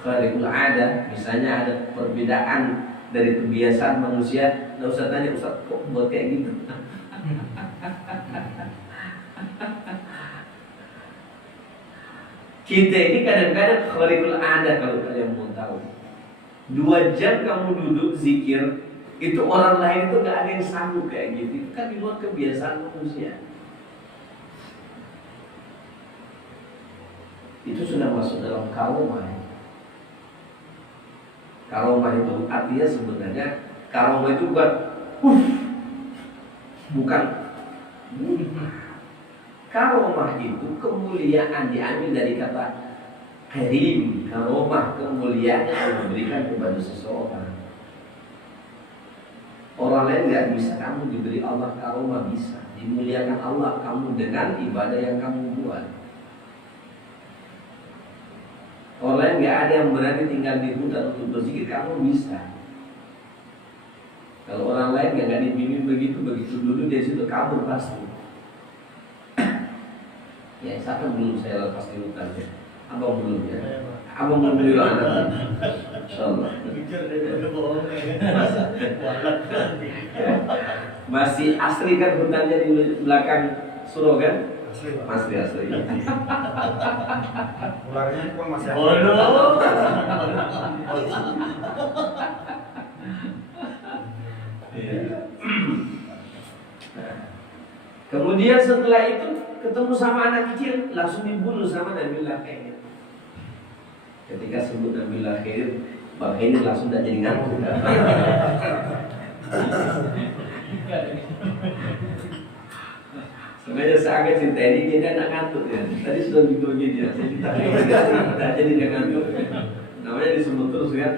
kharikul ada, misalnya ada perbedaan dari kebiasaan manusia, nggak usah tanya Ustaz kok buat kayak gitu. Kita ini kadang-kadang kharikul ada, kalau kalian mau tahu. 2 jam kamu duduk zikir, itu orang lain itu nggak ada yang sanggup kayak gitu. Itu kan di luar kebiasaan manusia. Itu sudah masuk dalam karomah. Karomah itu artinya sebenarnya karomah itu bukan karomah itu kemuliaan, diambil dari kata karim. Karomah kemuliaan yang diberikan kepada seseorang. Orang lain nggak bisa, kamu diberi Allah karomah bisa. Dimuliakan Allah kamu dengan ibadah yang kamu buat. Orang lain nggak ada yang berani tinggal di hutan untuk berzikir, kamu bisa. Kalau orang lain nggak dibimbing begitu dulu dari situ kabur pasti. Ya, siapa belum saya lepas di hutan ya? Abang belum ya? Abang belum beli anak. Insyaallah. Masih asli kan hutannya di belakang surau kan? Asli. Ularnya pun masih Oh no. Kemudian setelah itu ketemu sama anak kecil, langsung dibunuh sama Nabiullah Khidir. Ketika sebut Nabiullah Khidir, Bang Khidir langsung tidak jadi ngantuk. Sebenarnya saya agak cerita ini dia anak ngantuk ya. Tadi sudah bilang gini ya, saya cerita tidak jadi dia ngantuk. Namanya disebut terus kan.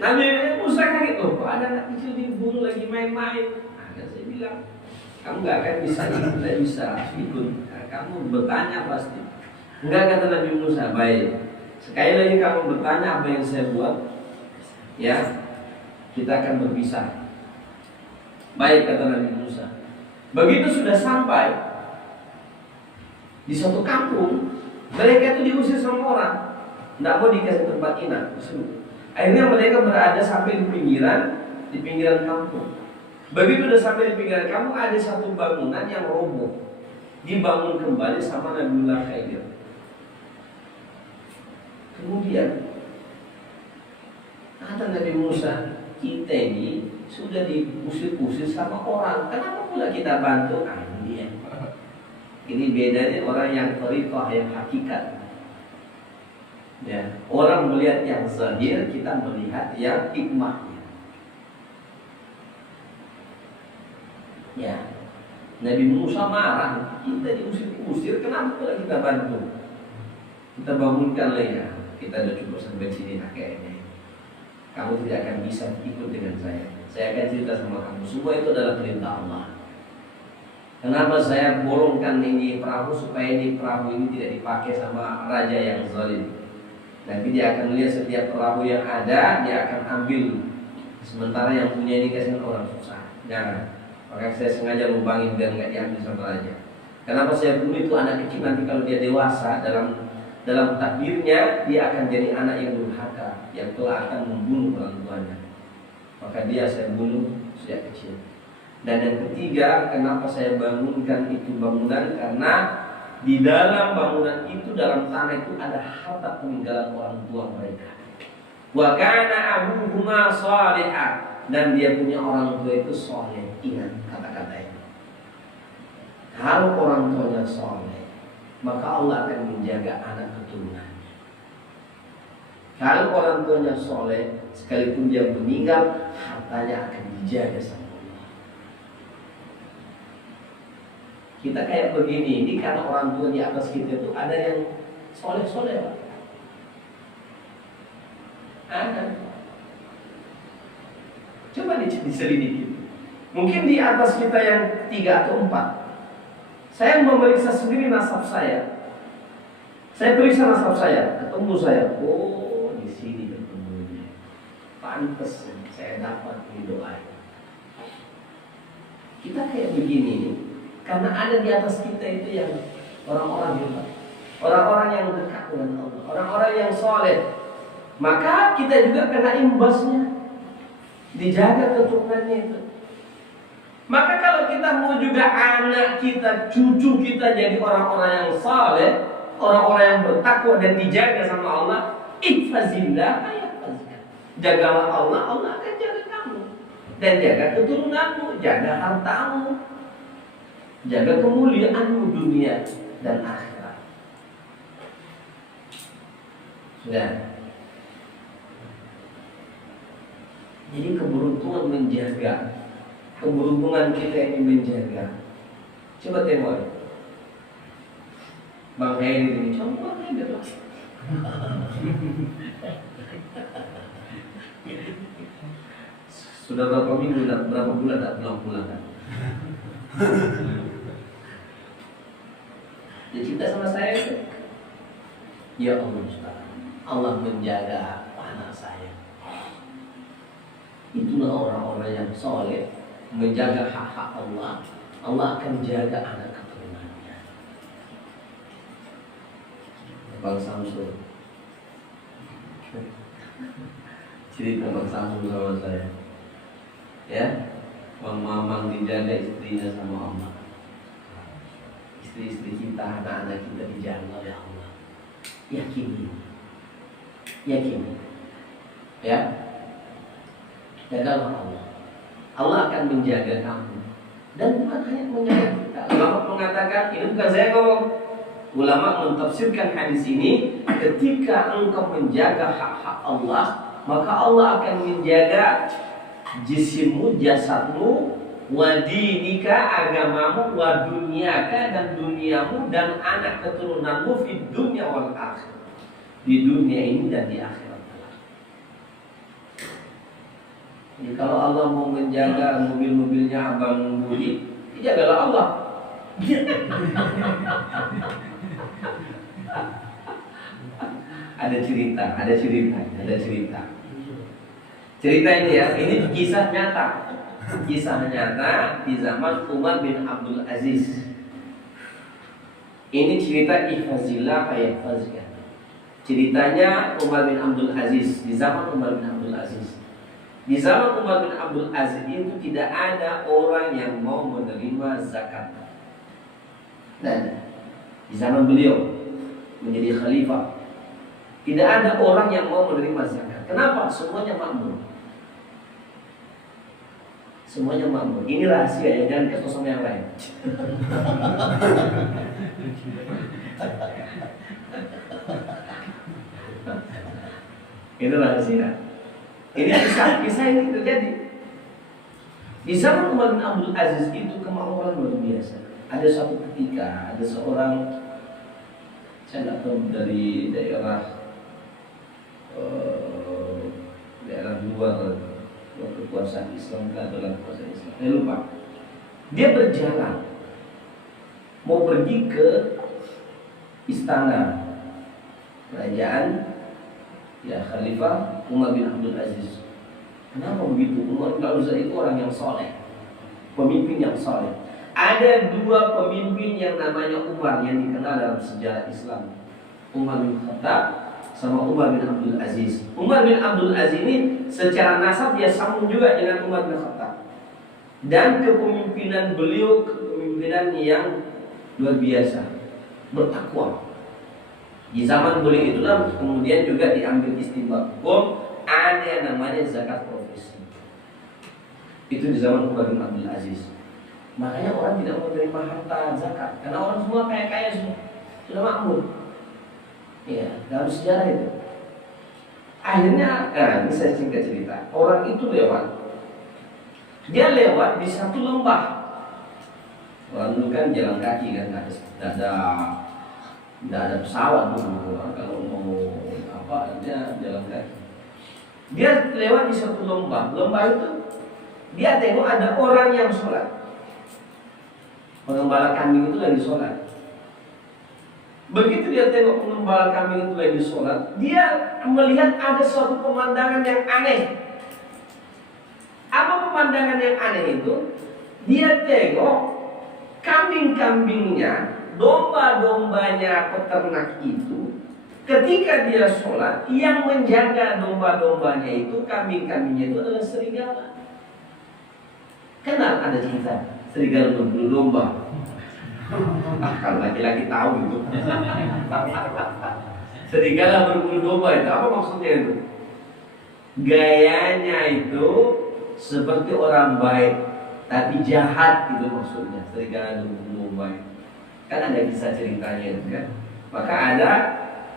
Nabi Musa kaget loh, kok ada anak kecil dibunuh lagi main-main. Nah, saya bilang, kamu nggak akan bisa, tidak bisa ikut. Nah, kamu bertanya pasti. Enggak, kata Nabi Musa, baik. Sekali lagi kamu bertanya apa yang saya buat, ya, kita akan berpisah. Baik, kata Nabi Musa. Begitu sudah sampai di suatu kampung, mereka itu diusir sama orang, tidak mau dikasih tempat inap. Akhirnya mereka berada sampai di pinggiran kampung. Begitu sudah sampai di pinggiran kampung, ada satu bangunan yang roboh, dibangun kembali sama Nabiullah Khidir. Kemudian kata Nabi Musa, kita ini sudah diusir-usir sama orang, kenapa pula kita bantu? Ini bedanya orang yang thariqah, yang hakikat. Ya, orang melihat yang zahir, kita melihat yang hikmahnya. Ya, Nabi Musa marah, kita diusir-usir, kenapa pula kita bantu? Kita bangunkan ya, kita sudah cukup sampai sini kayaknya. Kamu tidak akan bisa ikut dengan saya. Saya akan cerita sama kamu. Semua itu adalah perintah Allah. Kenapa saya bolongkan ini perahu, supaya ini perahu ini tidak dipakai sama raja yang zalim. Nanti dia akan melihat setiap perahu yang ada, dia akan ambil. Sementara yang punya ini kasih orang susah. Jangan. Maka saya sengaja lubangin biar nggak diambil sama raja. Kenapa saya bunuh itu anak kecil, nanti kalau dia dewasa dalam takdirnya dia akan jadi anak yang durhaka, yang telah akan membunuh orang tuanya. Maka dia saya bunuh sejak kecil. Dan yang ketiga, kenapa saya bangunkan itu bangunan? Karena di dalam bangunan itu, dalam tanah itu ada harta peninggalan orang tua mereka. Wa kana abuhuma salihah, dan dia punya orang tua itu soleh. Ingat kata-kata itu. Kalau orang tuanya soleh, maka Allah akan menjaga anak keturunan. Kalau orang tuanya soleh, sekalipun dia meninggal, hartanya akan dijaga sama Allah. Kita kayak begini, ini karena orang tua di atas kita itu ada yang soleh-soleh, Pak. Ada. Coba diselidiki. Mungkin di atas kita yang 3 atau 4. Saya memeriksa sendiri nasab saya. Saya periksa nasab saya, ketemu saya. Oh, di sini ketemunya. Pantes saya dapat didoain. Kita kayak begini, karena ada di atas kita itu yang orang-orang hebat, orang-orang yang dekat dengan Allah, orang-orang yang soleh. Maka kita juga kena imbasnya, dijaga keturunannya itu. Maka kalau kita mau juga anak kita, cucu kita jadi orang-orang yang saleh, orang-orang yang bertakwa dan dijaga sama Allah, ihfazillah yahfazka. Jagalah Allah, Allah akan jaga kamu. Dan jaga keturunanmu, jaga hartamu, jaga kemuliaanmu dunia dan akhirat. Sudah. Jadi keberuntungan menjaga, keberuntungan kita ini menjaga. Coba tengok Bang Heri ini, coba aja Bang. Sudah berapa minggu, berapa bulan tak pulang-pulang kan? Dia cinta sama saya itu. Ya Allah, Allah menjaga anak saya. Itulah orang-orang yang soleh, menjaga hak-hak Allah. Allah akan jaga anak keturunannya. Bang Samsul, cerita Bang Samsul sama saya. Ya, Bang Mamang dijaga istrinya sama Allah. Istri-istri kita, anak-anak kita dijaga oleh Allah. Yakini, yakini, ya. Jagalah Allah. Allah akan menjaga kamu. Dan bukan hanya menjaga kita. Ulama mengatakan, ini bukan saya ngomong. Ulama mentafsirkan hadis ini, ketika engkau menjaga hak-hak Allah, maka Allah akan menjaga jisimmu, jasadmu, wadinika, agamamu, waduniaka, dan duniamu, dan anak keturunanmu di dunia wal akhir. Di dunia ini dan di akhirat. Jadi kalau Allah mau menjaga mobil-mobilnya Abang Budi, jagalah Allah. Ada cerita. Cerita ini ya, ini kisah nyata. Kisah nyata di zaman Umar bin Abdul Aziz. Ini cerita ihfazillah yahfazka. Ceritanya Umar bin Abdul Aziz di zaman Umar bin Abdul Aziz. Di zaman Umar bin Abdul Aziz itu tidak ada orang yang mau menerima zakat. Dan di zaman beliau menjadi khalifah, tidak ada orang yang mau menerima zakat. Kenapa? Semuanya makmur. Semuanya makmur. Ini rahasia ya, jangan kasih sama yang lain. Itu rahasia. Ini kisah ini terjadi di zaman Umar bin Abdul Aziz itu, kemakmuran luar biasa. Ada suatu ketika ada seorang, saya tidak tahu dari daerah luar kekuasaan Islam atau dalam kekuasaan Islam, saya lupa. Dia berjalan mau pergi ke istana kerajaan ya Khalifah Umar bin Abdul Aziz. Kenapa begitu? Umar bin Abdul Aziz itu orang yang soleh, pemimpin yang soleh. Ada 2 pemimpin yang namanya Umar yang dikenal dalam sejarah Islam, Umar bin Khattab sama Umar bin Abdul Aziz. Umar bin Abdul Aziz ini secara nasab dia sambung juga dengan Umar bin Khattab. Dan kepemimpinan beliau kepemimpinan yang luar biasa, bertakwa. Di zaman beliau itulah kemudian juga diambil istimbat hukum, ada yang namanya zakat profesi. Itu di zaman Umar bin Abdul Aziz. Makanya orang tidak mau menerima harta zakat, karena orang semua kaya-kaya semua, sudah makmur. Ya, dalam sejarah itu. Akhirnya, ini saya singkat cerita. Orang itu lewat. Dia lewat di satu lembah. Orang dulu kan jalan kaki kan, nggak ada pesawat dulu. Kalau mau apa, dia jalan kaki. Dia lewat di satu lembah. Lembah itu dia tengok ada orang yang sholat. Pengembala kambing itu lagi sholat. Begitu dia tengok pengembala kambing itu lagi sholat, dia melihat ada suatu pemandangan yang aneh. Apa pemandangan yang aneh itu? Dia tengok kambing-kambingnya, domba-dombanya peternak itu, ketika dia sholat, yang menjaga domba-dombanya itu, kambing-kambingnya itu adalah serigala. Kenal ada cerita serigala berbulu domba. Kalau laki-laki tahu itu. Serigala berbulu domba itu apa maksudnya itu? Gayanya itu seperti orang baik tapi jahat, itu maksudnya serigala berbulu domba. Kan ada kisah ceritanya itu kan. Maka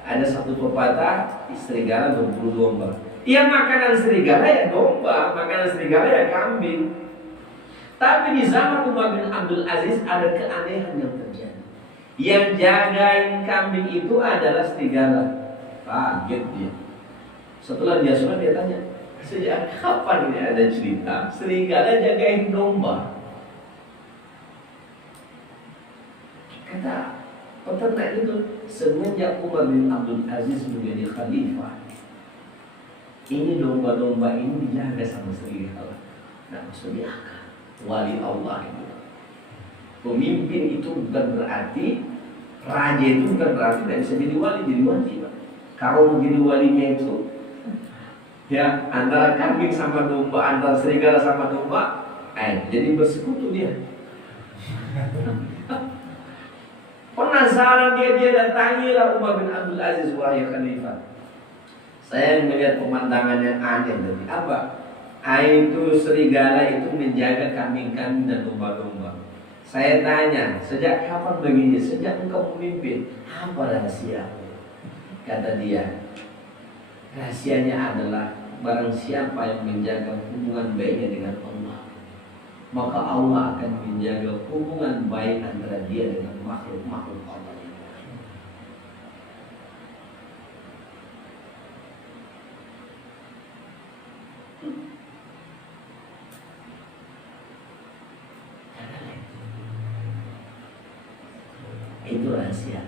ada satu pepatah, serigala berbulu domba. Ya makanan serigala ya domba, makanan serigala ya kambing. Tapi di zaman Umar bin Abdul Aziz ada keanehan yang terjadi. Yang jagain kambing itu adalah serigala. Kaget dia. Setelah dia sholat, dia tanya, sejak kapan ini ada cerita serigala jagain domba? Kata peternak itu, semenjak Umar bin Abdul Aziz menjadi khalifah, ini domba-domba ini dijaga sama serigala. Nah, maksudnya wali Allah itu. Pemimpin itu bukan berarti, raja itu bukan berarti tidak bisa jadi wali. Jadi wali, Pak. Kalau menjadi walinya itu ya antara kambing sama domba, antara serigala sama domba, jadi bersekutu dia. Penasaran dia datangilah Umar bin Abdul Aziz, wahai khalifah, saya melihat pemandangan yang aneh tadi. Apa? Itu serigala itu menjaga kambing-kambing dan domba-domba. Saya tanya, sejak kapan begini? Sejak engkau memimpin. Apa rahasia? Kata dia, rahasianya adalah barang siapa yang menjaga hubungan baiknya dengan Allah, maka Allah akan menjaga hubungan baik antara dia dengan makhluk-makhluk Allah. Itu rahasia.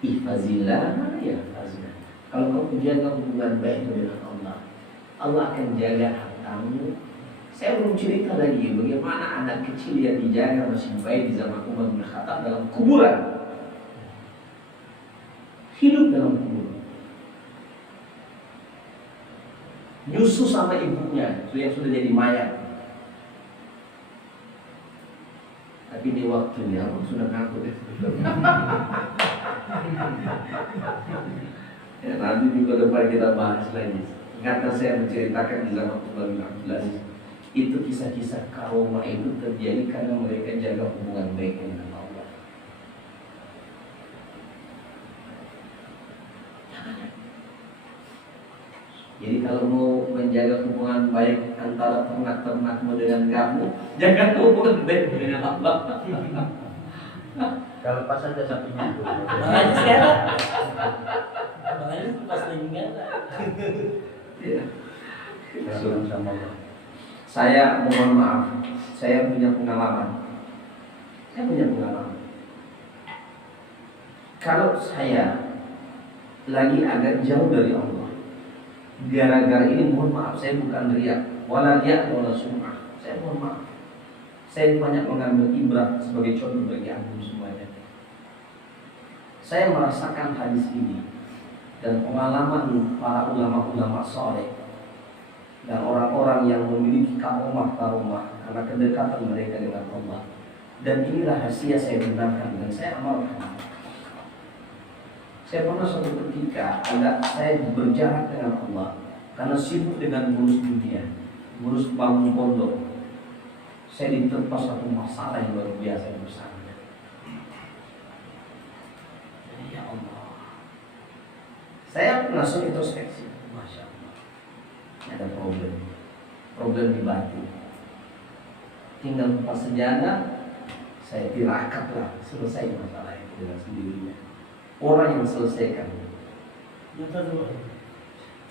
Ihfazillah ya fazillah. Kalau kau menjaga hubungan baik dengan Allah, Allah akan jaga hartamu. Saya belum cerita lagi bagaimana anak kecil yang dijaga masih baik di zaman Umar bin Khattab dalam kuburan, hidup dalam kuburan, nyusu sama ibunya yang sudah jadi mayat. Tapi di waktunya aku sudah ngaku deh. Ya, nanti juga depan kita bahas lagi. Karena saya menceritakan di zaman Umar bin Abdul Aziz, itu kisah-kisah karomah itu terjadi karena mereka jaga hubungan baik dengan Allah. Jadi kalau mau menjaga hubungan baik antara ternak-ternakmu dengan kamu, jaga hubungan baik dengan Allah. Kalau pas ada sapinya itu. Makanya sekarang. Makanya pas lagi nggak ada. Ya. Sama Allah. Saya mohon maaf, saya punya pengalaman. Kalau saya lagi agak jauh dari Allah, gara-gara ini mohon maaf, saya bukan riak, wala sum'ah. Saya mohon maaf. Saya banyak mengambil ibrah sebagai contoh bagi antum semuanya. Saya merasakan hadis ini dan pengalaman para ulama-ulama saleh dan orang-orang yang memiliki karomah karena kedekatan mereka dengan Allah. Dan ini rahasia saya benarkan dan saya amalkan. Saya pernah suatu ketika saya berjarak dengan Allah karena sibuk dengan ngurus dunia, ngurus bangun pondok. Saya diterpa satu masalah yang luar biasa besar. Ya Allah, Saya langsung introspeksi. Masya Allah. Ada problem di batin. Tinggal lepas sejadah, saya tirakat lah, selesai masalah itu dengan sendirinya. Orang yang selesaikan. Yang kedua,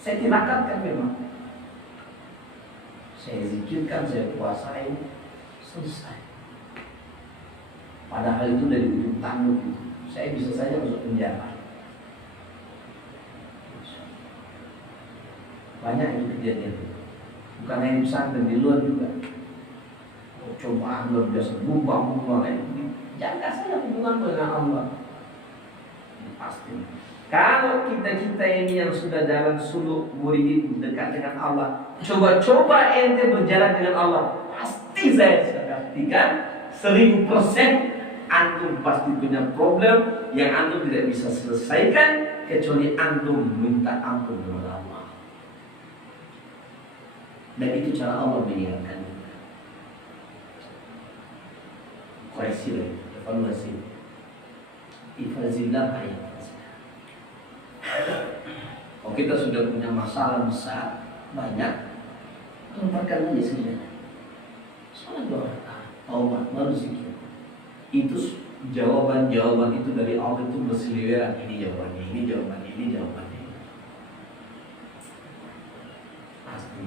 Saya tirakatkan memang. Saya zikirkan, saya puasain, selesai. Padahal itu dari ujung tanduk itu. Saya bisa saja masuk penjara. Banyak itu kejadian. Bukan hanya di pesantren, di luar juga. Cobaan luar biasa, bumbang jaga saja hubungan dengan Allah. Pasti. Kalau kita ini yang sudah jalan suluk murid dekat dengan Allah, coba ente berjalan dengan Allah, pasti saya pastikan 1000% antum pasti punya problem yang antum tidak bisa selesaikan kecuali antum minta ampun kepada Allah. Dan itu cara Allah mengingatkan. Koreksi lagi, evaluasi. Ifazillah ayat. Kalau kita sudah punya masalah besar, banyak, tempatkan aja sebenarnya. Salat 2 rakaat, taubat, baru zikir. Itu jawaban itu dari Allah itu berseliweran. Ini jawabannya, ini jawabannya, ini jawabannya. Pasti.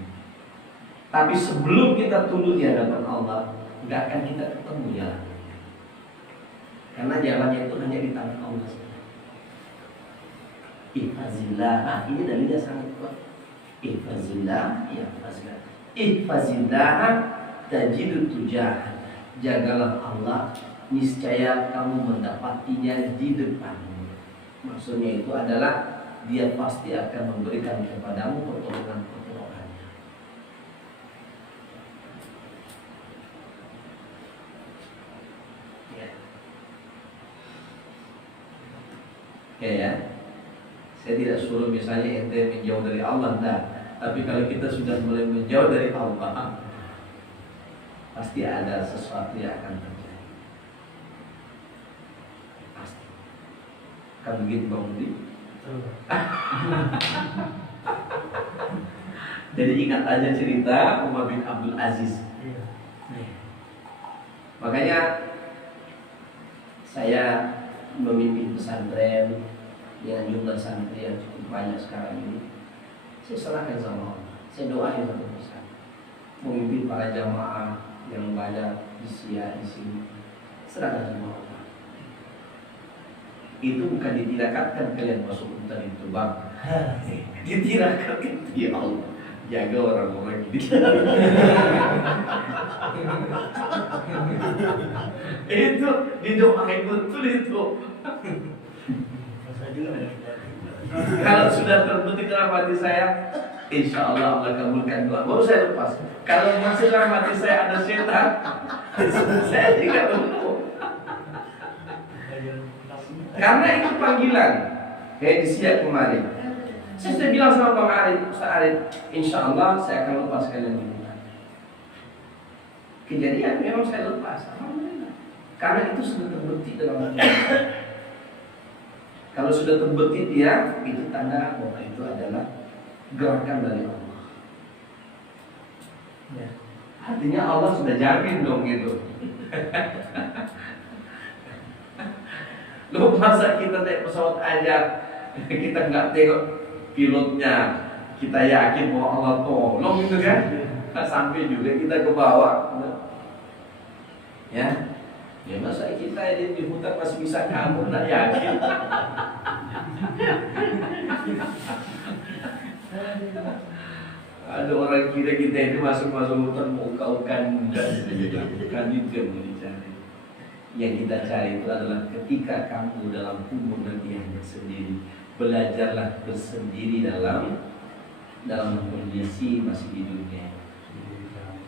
Tapi sebelum kita tunduk di hadapan Allah, nggak akan kita ketemu jalan. Karena jalannya itu hanya di tangan Allah saja. Ihfazillah, ini dalilnya sangat kuat. Ihfazillah, ya ihfazillah. Ihfazillah tajidut tujah. Jagalah Allah, niscaya kamu mendapatinya di depanmu. Maksudnya itu adalah dia pasti akan memberikan kepadamu pertolongan-pertolongannya. Ya. Oke ya. Saya tidak suruh misalnya ente menjauh dari Allah, enggak. Tapi kalau kita sudah mulai menjauh dari Allah, pasti ada sesuatu yang akan terjadi. Pasti. Kan begitu Bang Budi? Jadi ingat aja cerita Umar bin Abdul Aziz. Makanya saya memimpin pesantren dengan jumlah santri yang cukup banyak sekarang ini. Saya serahkan sama Allah. Saya doain satu persatu. Memimpin para jamaah yang banyak di sini. Serahkan sama Allah. Itu bukan ditirakatkan kalian masuk hutan itu bang. Ditirakatkan ya Allah. Jaga orang-orang ini. Itu didoain betul itu. Kalau sudah terbetik dalam hati saya, insya Allah Allah kabulkan doa. Baru saya lepas. Kalau masih dalam hati saya ada setan, saya tidak perlu. Karena itu panggilan. Kayak di siang kemarin, saya sudah bilang sama Bang Arif, Ustaz Arif, insya Allah saya akan lepas kalian di hutan. Kejadian memang saya lepas, alhamdulillah. Karena itu sudah terbetik dalam hati. Kalau sudah terbetik dia, itu tanda bahwa itu adalah gerakan dari Allah. Ya. Artinya Allah sudah jamin dong gitu. Lu masa kita naik pesawat aja, kita nggak tengok pilotnya, kita yakin bahwa Allah tolong gitu kan? Sampai juga kita ke bawah. Ya. Ya masa kita ini di hutan masih bisa kabur, nggak yakin. Ada orang kira kita ini masuk hutan mau kaukan dan bukan itu yang mau dicari. Yang kita cari itu adalah ketika kamu dalam kubur nanti hanya sendiri, belajarlah bersendiri dalam kondisi masih di dunia.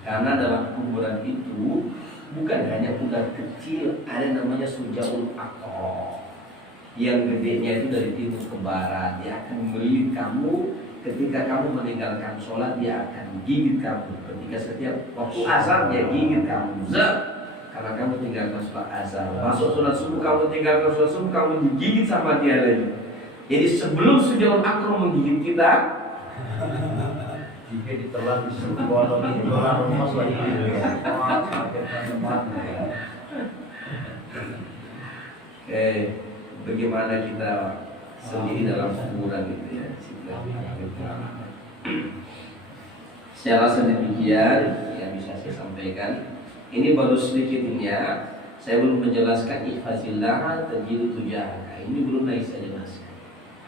Karena dalam kuburan itu bukan hanya ular kecil, ada namanya sujaul aqrab. Yang gedenya itu dari timur ke barat, dia akan melilit kamu ketika kamu meninggalkan sholat, dia akan gigit kamu. Ketika setiap waktu asar dia gigit kamu, karena kamu tinggalkan sholat asar. Masuk sholat subuh kamu tinggalkan sholat subuh, kamu digigit sama dia lagi. Jadi sebelum sejauh akar menggigit kita, Jika ditelan di sebuah lagi, rumah lagi. oke, bagaimana kita sendiri dalam kuburan gitu ya. Saya rasa demikian yang bisa saya sampaikan. Ini baru sedikit ini ya. Saya belum menjelaskan ihfazillah tajid tujahaka. Ini belum lagi saya jelaskan.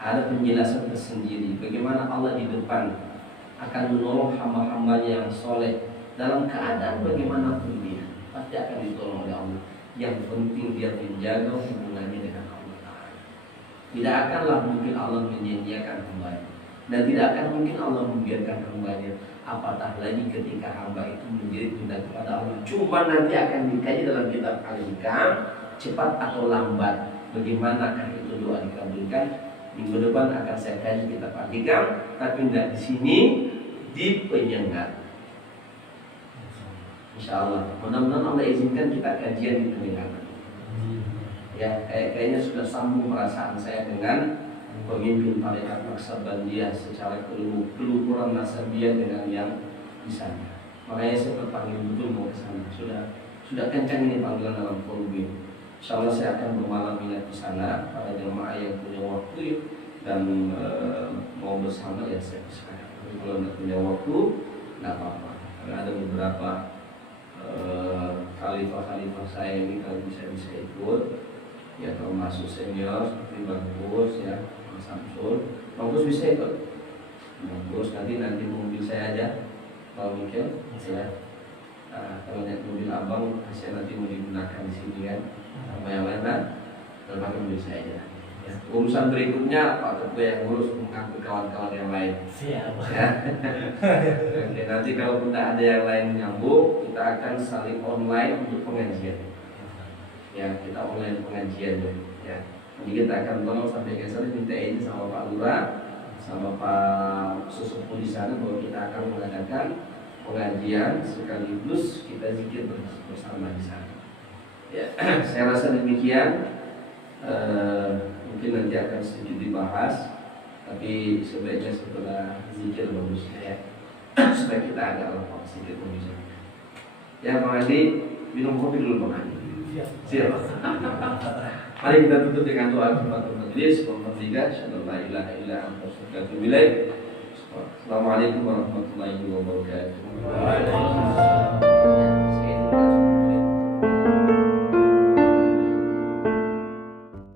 Ada penjelasan tersendiri bagaimana Allah di depan akan menolong hamba-hambanya yang soleh dalam keadaan bagaimanapun dia pasti akan ditolong oleh Allah. Yang penting dia menjaga hubungannya dengan Allah Ta'ala. Tidak akanlah mungkin Allah menyanyiakan hambanya, dan tidak akan mungkin Allah membiarkan hambanya. Apatah lagi ketika hamba itu menjerit minta kepada Allah. Cuma nanti akan dikaji dalam kitab Al-Hikam, cepat atau lambat bagaimanakah itu doa dikabulkan. Minggu depan akan saya kaji kitab Al-Hikam, tapi tidak di sini, di penyengat. Insya Allah, mudah-mudahan Allah izinkan kita kajian di penyengat. Ya, kayaknya sudah sambung perasaan saya dengan pemimpin tarekat Naqsabandiyah secara keluhuran nasabiyah dengan yang di sana. Makanya saya terpanggil betul mau ke sana. Sudah kencang ini panggilan dalam forum ini. Insya Allah saya akan bermalam ingat di sana. Para jemaah yang punya waktu dan mau bersama ya saya persilakan. Tapi kalau tidak punya waktu, tidak apa-apa. Karena ada beberapa khalifah-khalifah saya ini kalau bisa ikut, ya termasuk senior seperti Bang Gus ya, Mas Samsul. Bang Gus bisa ikut. Bang Gus nanti mobil saya aja, Bang Mikel ya. Kalau naik mobil abang, saya nanti mau digunakan di sini kan, sama yang lain kan, pakai mobil saya aja. Ya. Urusan berikutnya Pak Ketua yang ngurus mengangkut kawan-kawan yang lain. Siap. Ya. Oke, nanti kalau tidak ada yang lain nyambung, kita akan saling online untuk pengajian. Ya, kita online pengajian ya. Jadi kita akan tolong sampai ke sana, minta izin sama Pak Lurah, sama Pak Sesepuh di sana bahwa kita akan mengadakan pengajian sekaligus kita zikir bersama di sana. Ya, saya rasa demikian. Mungkin nanti akan sedikit dibahas, tapi sebaiknya setelah zikir bagusnya ya, supaya kita agak lengkap sedikit bisa. Ya, Bang Andi, minum kopi dulu Bang Andi. Siap. Mari kita tutup dengan doa kifaratul majlis. Assalamualaikum warahmatullahi wabarakatuh.